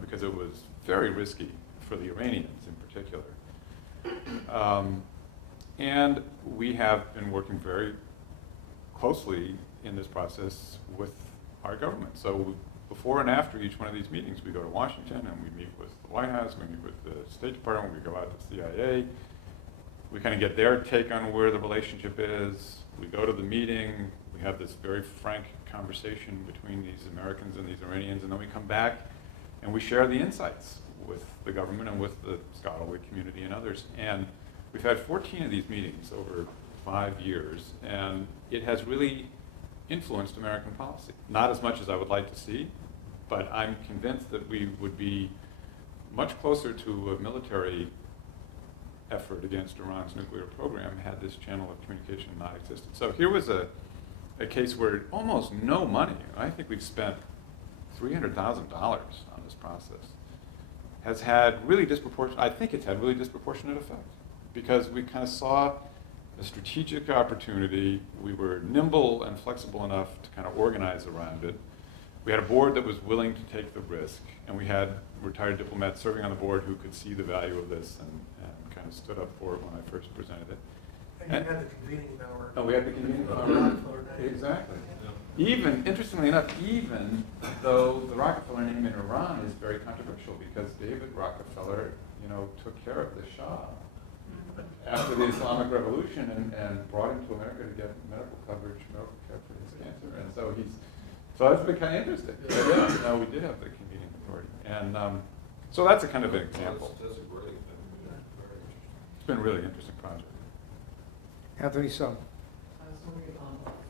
because it was very risky for the Iranians in particular. And we have been working very closely in this process with our government. So before and after each one of these meetings, we go to Washington and we meet with the White House, we meet with the State Department, we go out to CIA. We kind of get their take on where the relationship is. We go to the meeting. We have this very frank conversation between these Americans and these Iranians, and then we come back and we share the insights with the government and with the scholarly community and others. And we've had 14 of these meetings over 5 years, and it has really influenced American policy. Not as much as I would like to see, but I'm convinced that we would be much closer to a military effort against Iran's nuclear program had this channel of communication not existed. So here was a case where almost no money, I think we've spent $300,000 on this process, has had really disproportionate, I think it's had really disproportionate effect, because we kind of saw a strategic opportunity. We were nimble and flexible enough to kind of organize around it. we had a board that was willing to take the risk, and we had retired diplomats serving on the board who could see the value of this and kind of stood up for it when I first presented it. And you had the convening power. Oh, we had the convening power. Rockefeller name. Exactly. Even, interestingly enough, even though the Rockefeller name in Iran is very controversial, because David Rockefeller, took care of the Shah after the Islamic Revolution and brought him to America to get medical coverage, medical care for his cancer. And so that's been kind of interesting. But yeah, we did have the convening authority. And so that's a kind of an example. That's a great, very interesting. It's been a really interesting project. Anthony Sung. I was wondering,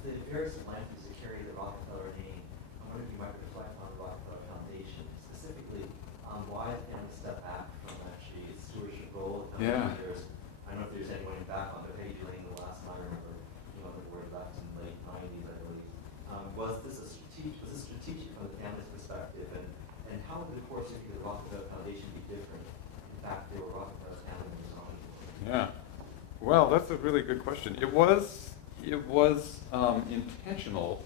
the various philanthropies that carry the Rockefeller name, I'm wondering if you might reflect on the Rockefeller Foundation, specifically on why the family stepped back from actually its stewardship role. Yeah. I don't know if there's anyone back on, but Peggy Delaney, the last time I remember, the word left in the late 90s, I believe. Was this strategic from the family's perspective, and how would the core history of the Rockefeller Foundation be different? In fact, there were Rockefeller family members on it. Yeah. Well, that's a really good question. It was intentional,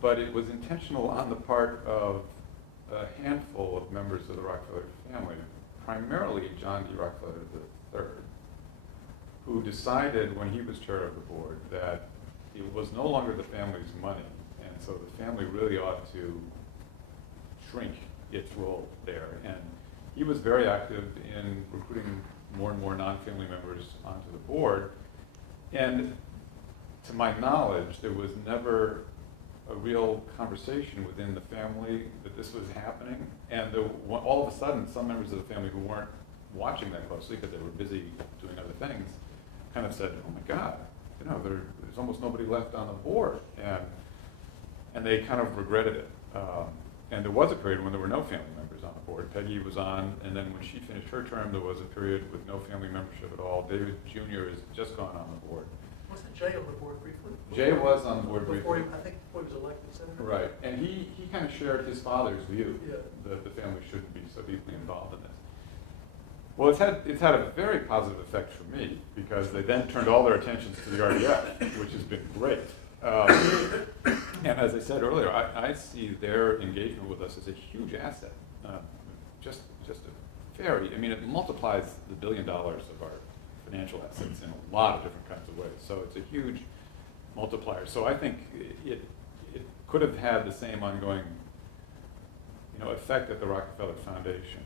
but it was intentional on the part of a handful of members of the Rockefeller family, primarily John D. Rockefeller III, who decided when he was chair of the board that it was no longer the family's money, and so the family really ought to shrink its role there. And he was very active in recruiting more and more non-family members onto the board. And to my knowledge, there was never a real conversation within the family that this was happening. And all of a sudden, some members of the family who weren't watching that closely because they were busy doing other things kind of said, oh my God, there's almost nobody left on the board. And they kind of regretted it. And there was a period when there were no family members on the board. Peggy was on, and then when she finished her term, there was a period with no family membership at all. David Jr. has just gone on the board. Wasn't Jay on the board briefly? Jay was on the board before briefly. I think before he was elected senator. Right, and he kind of shared his father's view Yeah. that the family shouldn't be so deeply involved in this. Well, it's had a very positive effect for me, because they then turned all their attentions to the RDF, which has been great. And as I said earlier, I see their engagement with us as a huge asset. Just a it multiplies the $1 billion of our financial assets in a lot of different kinds of ways. So it's a huge multiplier. So I think it could have had the same ongoing, effect that the Rockefeller Foundation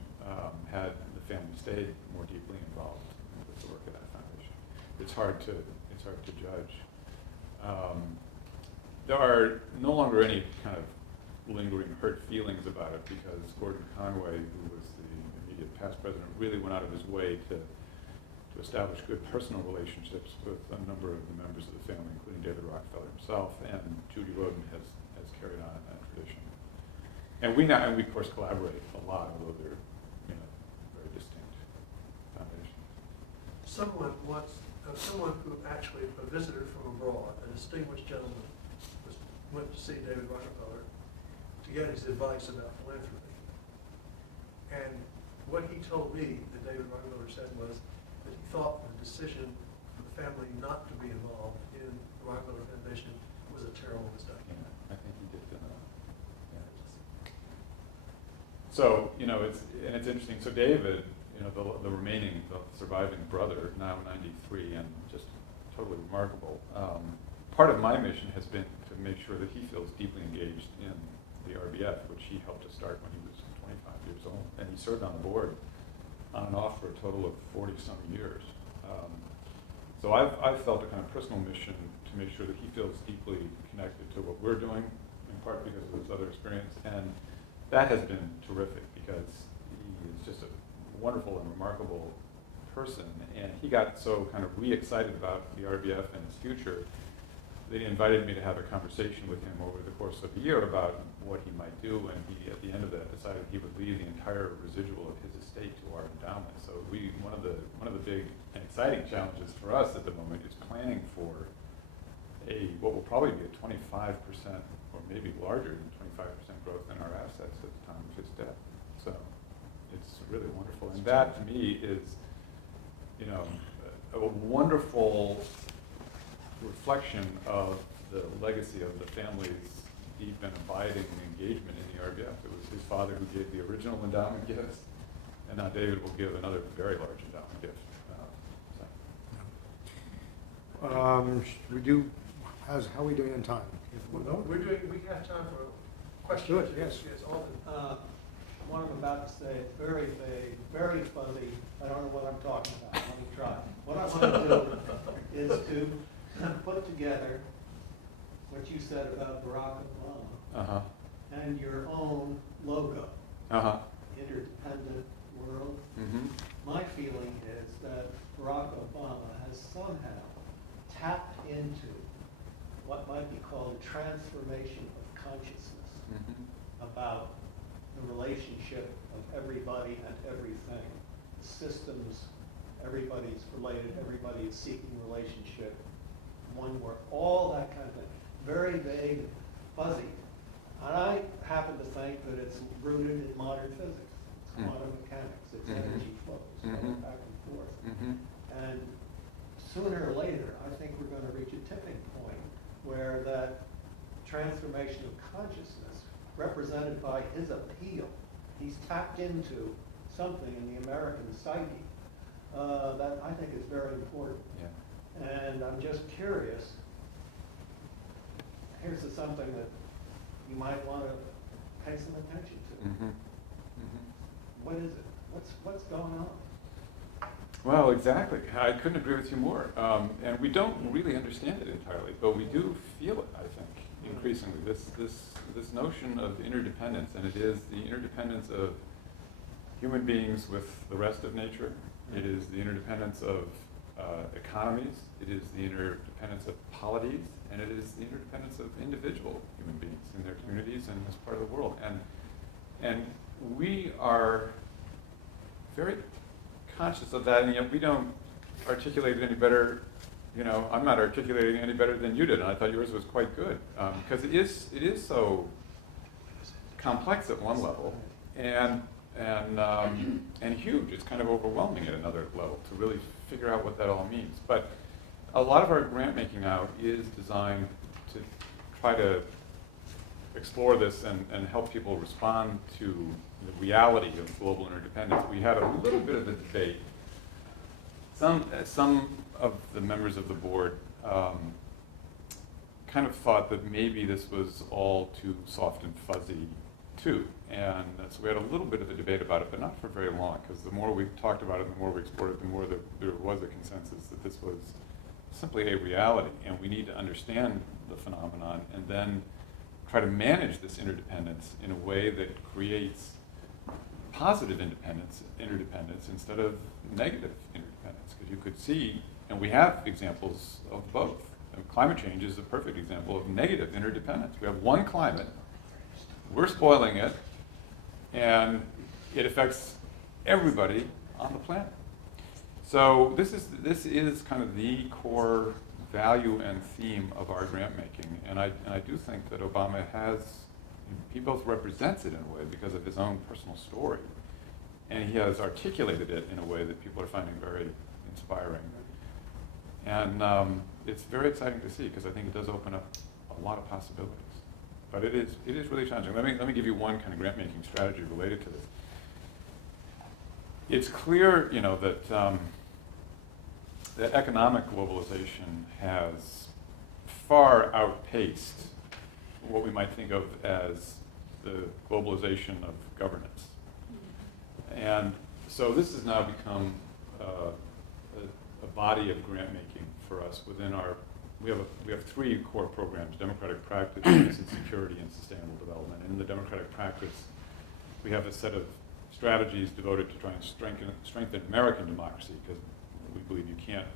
had the family stayed more deeply involved with the work of that foundation. It's hard to judge. There are no longer any kind of lingering hurt feelings about it, because Gordon Conway, who was the immediate past president, really went out of his way to establish good personal relationships with a number of the members of the family, including David Rockefeller himself, and Judy Roden has carried on that tradition. And we of course collaborate a lot, although they're very distinct foundations. Someone who actually, a visitor from abroad, a distinguished gentleman, went to see David Rockefeller to get his advice about philanthropy. And what he told me that David Rockefeller said was that he thought the decision for the family not to be involved in the Rockefeller Foundation was a terrible mistake. Yeah, I think he did. Yeah. So, it's interesting. So David, the surviving brother, now 93 and just totally remarkable. Part of my mission has been to make sure that he feels deeply engaged in the RBF, which he helped to start when he was 25 years old. And he served on the board on and off for a total of 40-some years. So I've felt a kind of personal mission to make sure that he feels deeply connected to what we're doing, in part because of his other experience. And that has been terrific, because he is just a wonderful and remarkable person. And he got so kind of re-excited about the RBF and its future that he invited me to have a conversation with him over the course of a year about what he might do, and he, at the end of that, decided he would leave the entire residual of his estate to our endowment. So one of the big and exciting challenges for us at the moment is planning for what will probably be a 25% or maybe larger than 25% growth in our assets at the time of his death. So it's really wonderful, and that to me is, a wonderful reflection of the legacy of the family's deep and abiding engagement in the RBF. It was his father who gave the original endowment gifts, and now David will give another very large endowment gift. Should we do, how are we doing on time? We have time for questions. Good, yes. All the, What I'm about to say is very vague, very fuzzy. I don't know what I'm talking about. Let me try. What I want to do is to put together what you said about Barack Obama and your own logo, Interdependent World. My feeling is that Barack Obama has somehow tapped into what might be called a transformation of consciousness about the relationship of everybody and everything. Systems, everybody's related, everybody is seeking relationship, one word, all that kind of thing. Very vague, fuzzy. And I happen to think that it's rooted in modern physics. It's quantum mechanics, it's energy flows, going back and forth. And sooner or later, I think we're going to reach a tipping point where that transformation of consciousness, represented by his appeal, he's tapped into something in the American psyche that I think is very important. And I'm just curious, here's something that you might want to pay some attention to. What is it? What's going on? Well, exactly. I couldn't agree with you more. And we don't really understand it entirely, but we do feel it, I think, increasingly. This notion of interdependence, and it is the interdependence of human beings with the rest of nature. It is the interdependence of economies. It is the interdependence of polities, and it is the interdependence of individual human beings in their communities and as part of the world. And we are very conscious of that, and yet we don't articulate it any better. You know, I'm not articulating any better than you did, and I thought yours was quite good, because it is so complex at one level, and huge. It's kind of overwhelming at another level to really figure out what that all means. But a lot of our grant making now is designed to try to explore this and help people respond to the reality of global interdependence. We had a little bit of a debate. Some of the members of the board kind of thought that maybe this was all too soft and fuzzy too. And so we had a little bit of a debate about it, but not for very long, because the more we talked about it, the more we explored it, the more there was a consensus that this was simply a reality, and we need to understand the phenomenon and then try to manage this interdependence in a way that creates positive interdependence instead of negative interdependence. Because you could see, and we have examples of both. And climate change is a perfect example of negative interdependence. We have one climate, we're spoiling it, and it affects everybody on the planet. So this is kind of the core value and theme of our grant making, and I do think that Obama he both represents it in a way because of his own personal story, and he has articulated it in a way that people are finding very inspiring. And it's very exciting to see, because I think it does open up a lot of possibilities. But it is really challenging. Let me give you one kind of grant making strategy related to this. It's clear, that economic globalization has far outpaced what we might think of as the globalization of governance. And so this has now become a body of grant making for us within our, we have three core programs: democratic practice, peace and security, and sustainable development. And in the democratic practice, we have a set of strategies devoted to trying to strengthen American democracy, because we believe you can't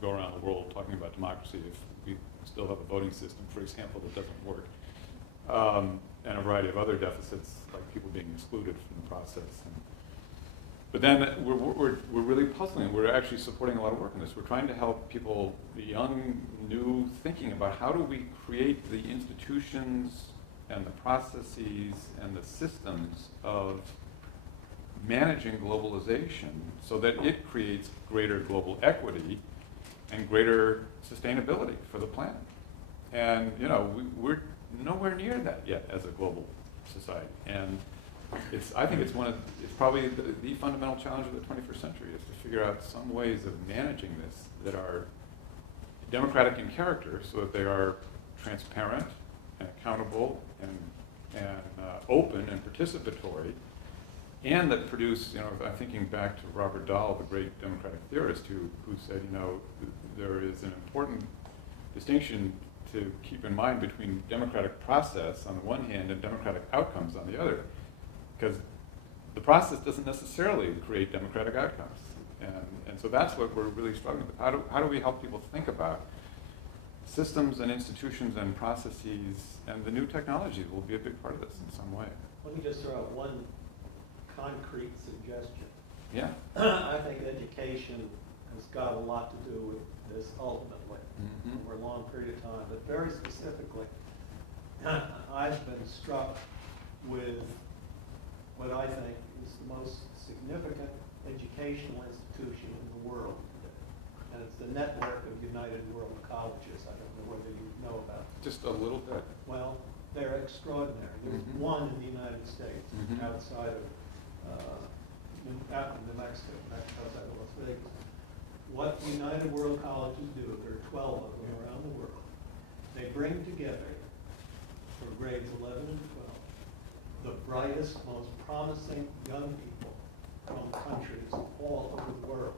go around the world talking about democracy if we still have a voting system, for example, that doesn't work. And a variety of other deficits, like people being excluded from the process. But then we're really puzzling. We're actually supporting a lot of work on this. We're trying to help people, the young, new, thinking about how do we create the institutions and the processes and the systems of managing globalization so that it creates greater global equity and greater sustainability for the planet. And we're nowhere near that yet as a global society. And I think it's probably the fundamental challenge of the 21st century is to figure out some ways of managing this that are democratic in character so that they are transparent and accountable and open and participatory, and that produce, I'm thinking back to Robert Dahl, the great democratic theorist, who said, there is an important distinction to keep in mind between democratic process on the one hand and democratic outcomes on the other, because the process doesn't necessarily create democratic outcomes. And so that's what we're really struggling with. How do we help people think about systems and institutions and processes, and the new technologies will be a big part of this in some way. Let me just throw out one concrete suggestion. Yeah. I think education has got a lot to do with this ultimately over a long period of time, but very specifically, I've been struck with what I think is the most significant educational institution in the world today. And it's the network of United World Colleges. I don't know whether you know about it. Just a little bit. Well, they're extraordinary. There's one in the United States outside of out in New Mexico, outside of Las Vegas. What United World Colleges do, there are 12 of them around the world, they bring together for grades 11 and 12 the brightest, most promising young people from countries all over the world.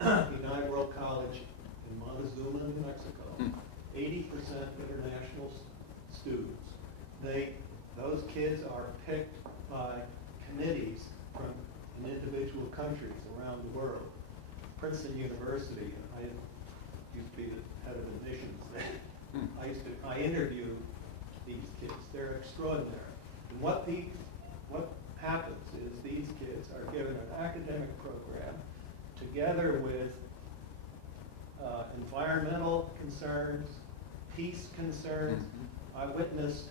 United World College in Montezuma, New Mexico, 80% international students. Those kids are picked by committees from individual countries around the world. Princeton University, I used to be the head of admissions there. I interviewed these kids. They're extraordinary. And what happens is these kids are given an academic program together with environmental concerns, peace concerns. I witnessed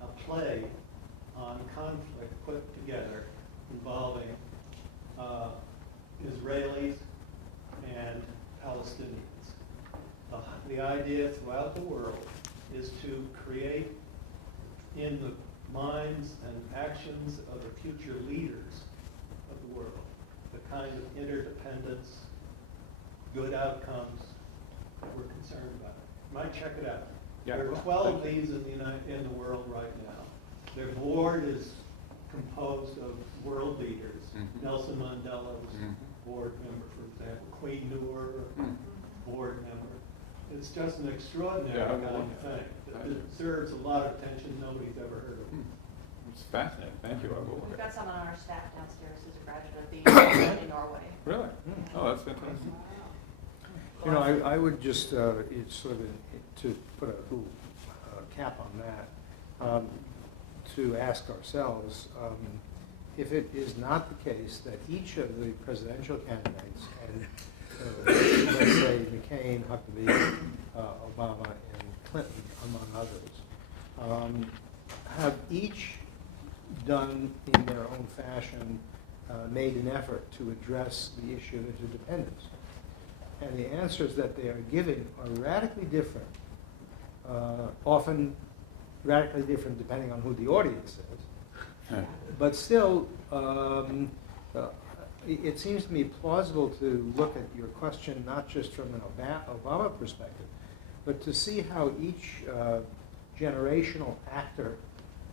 a play on conflict put together involving Israelis and Palestinians. The idea throughout the world is to create in the minds and actions of the future leaders of the world the kind of interdependence, good outcomes that we're concerned about. You might check it out. Yeah, There are 12 of these in the world right now. Their board is composed of world leaders. Nelson Mandela was board member, for example. Queen Noor, board member. It's just an extraordinary kind of thing. It deserves a lot of attention nobody's ever heard of. It's fascinating. Thank you. I will. We've got someone on our staff downstairs who's a graduate of the University of Norway. Really? Oh, that's fantastic. I would just, it's sort of, to put a little cap on that, to ask ourselves, if it is not the case that each of the presidential candidates, and let's say McCain, Huckabee, Obama, and Clinton, among others, have each done in their own fashion, made an effort to address the issue of interdependence. And the answers that they are giving are radically different, often radically different depending on who the audience is. But still, it seems to me plausible to look at your question not just from an Obama perspective, but to see how each generational actor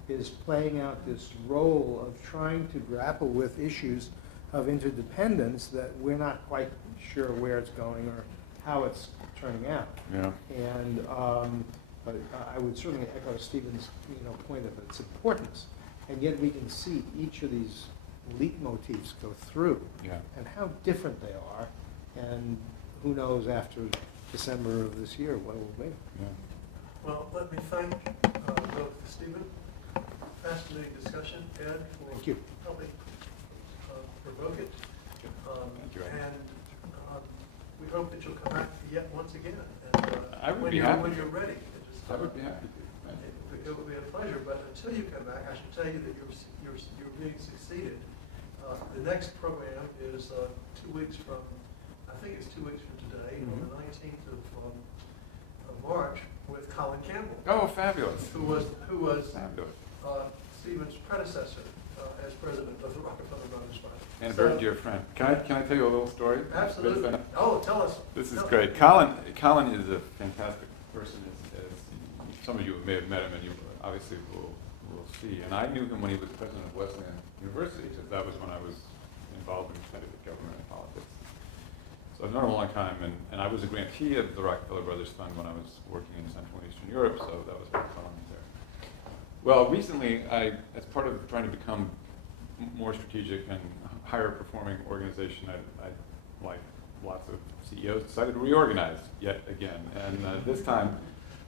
is playing out this role of trying to grapple with issues of interdependence that we're not quite sure where it's going or how it's turning out. Yeah. And but I would certainly echo Stephen's point of its importance. And yet we can see each of these leitmotifs go through and how different they are. And who knows after December of this year what it will be. Yeah. Well, let me thank both Stephen, fascinating discussion, Ed, for Thank you. helping provoke it. Thank you, Ed. And we hope that you'll come back yet once again. And, I would when be you're, happy when to. you're ready. I would be happy to. It would be a pleasure, but until you come back, I should tell you that you're being succeeded. The next program is 2 weeks from, I think it's 2 weeks from today, on the 19th of March. with Colin Campbell, Oh, fabulous. who was Fabulous. Stephen's predecessor as president of the Rockefeller Brothers Fund. And a So- very dear friend. Can I tell you a little story? Absolutely. Oh, tell us. This is Tell- great. Colin is a fantastic person, as some of you may have met him, and you obviously will see. And I knew him when he was president of Wesleyan University, because that was when I was involved in competitive government and politics. So I've known him a long time, and I was a grantee of the Rockefeller Brothers Fund when I was working in Central and Eastern Europe, so that was when Colin was there. Well, recently, as part of trying to become more strategic and higher performing organization, I like lots of CEOs, decided to reorganize yet again. And this time,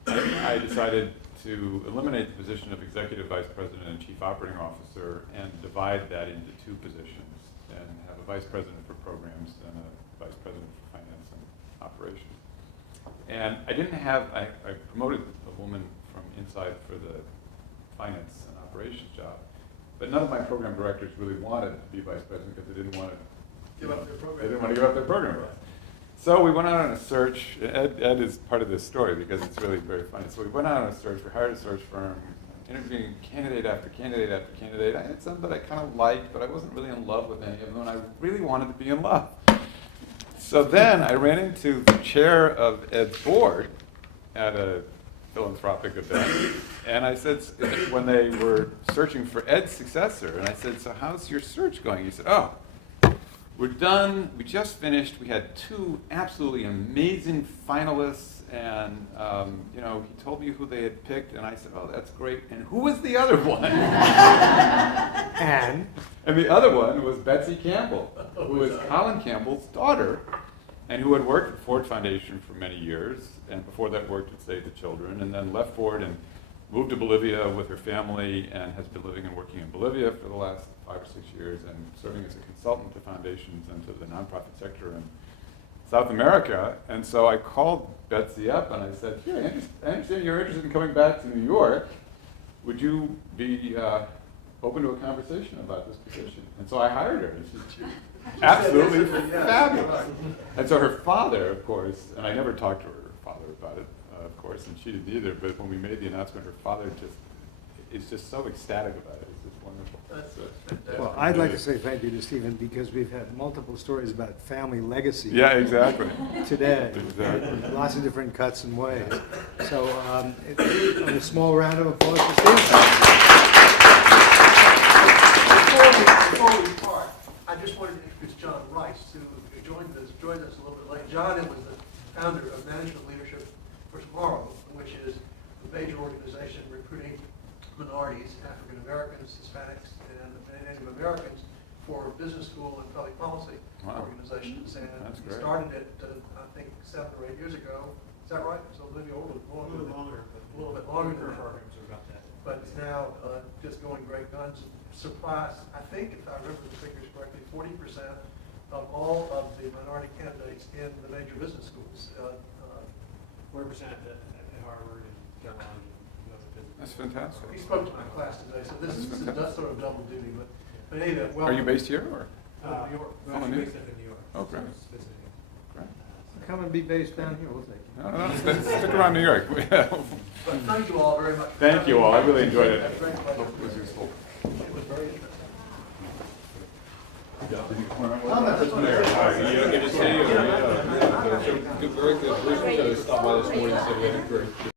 I decided to eliminate the position of Executive Vice President and Chief Operating Officer and divide that into two positions and have a Vice President for Programs and a Vice President for Finance and Operations. And I didn't have, I promoted a woman from inside for the Finance and Operations job, but none of my program directors really wanted to be Vice President because they didn't want to Give up their program. They didn't want to give up their program. So we went out on a search. Ed is part of this story because it's really very funny. So we went out on a search. We hired a search firm, interviewing candidate after candidate after candidate. I had some that I kind of liked, but I wasn't really in love with any of them, and I really wanted to be in love. So then I ran into the chair of Ed's board at a philanthropic event, and I said, when they were searching for Ed's successor, and I said, so how's your search going? He said, oh, we're done. We just finished. We had two absolutely amazing finalists, and he told me who they had picked, and I said, "Oh, that's great." And who was the other one? And the other one was Betsy Campbell, who was Colin Campbell's daughter, and who had worked at Ford Foundation for many years, and before that worked at Save the Children, and then left Ford and moved to Bolivia with her family, and has been living and working in Bolivia for the last 5 or 6 years, and serving as a consultant to foundations and to the nonprofit sector in South America. And so I called Betsy up and I said, here, I understand you're interested in coming back to New York. Would you be open to a conversation about this position? And so I hired her, and she's absolutely fabulous. And so her father, of course, and I never talked to her father about it, of course, and she didn't either, but when we made the announcement, her father is just so ecstatic about it. It's just wonderful. Well, I'd like to say thank you to Stephen because we've had multiple stories about family legacy. Yeah, exactly. Today. Exactly. Lots of different cuts and ways. So a small round of applause for Stephen. Before we part, I just wanted to introduce John Rice, who joined us a little bit late. John was the founder of Management Leadership for Tomorrow, which is a major organization recruiting minorities, African Americans, Hispanics, and Native Americans for business school and public policy organizations. And we started it, I think, 7 or 8 years ago. Is that right? So maybe a little bit longer than that. Programs are about that. But it's now just going great guns. Surpass, I think, if I remember the figures correctly, 40% of all of the minority candidates in the major business schools. 40% at Harvard and Carolina. That's fantastic. He spoke to my class today, so this is sort of double duty. But anyway, well. Are you based here or? New York. Oh, Based up in New York. Oh, great. Visiting. Come and be based down here, we'll take you. No, stick around New York. But thank you all very much. Thank you all. I really enjoyed it. It was great pleasure. Hope it was useful. It was very interesting. Very good. Bruce stop by this morning and said we had a great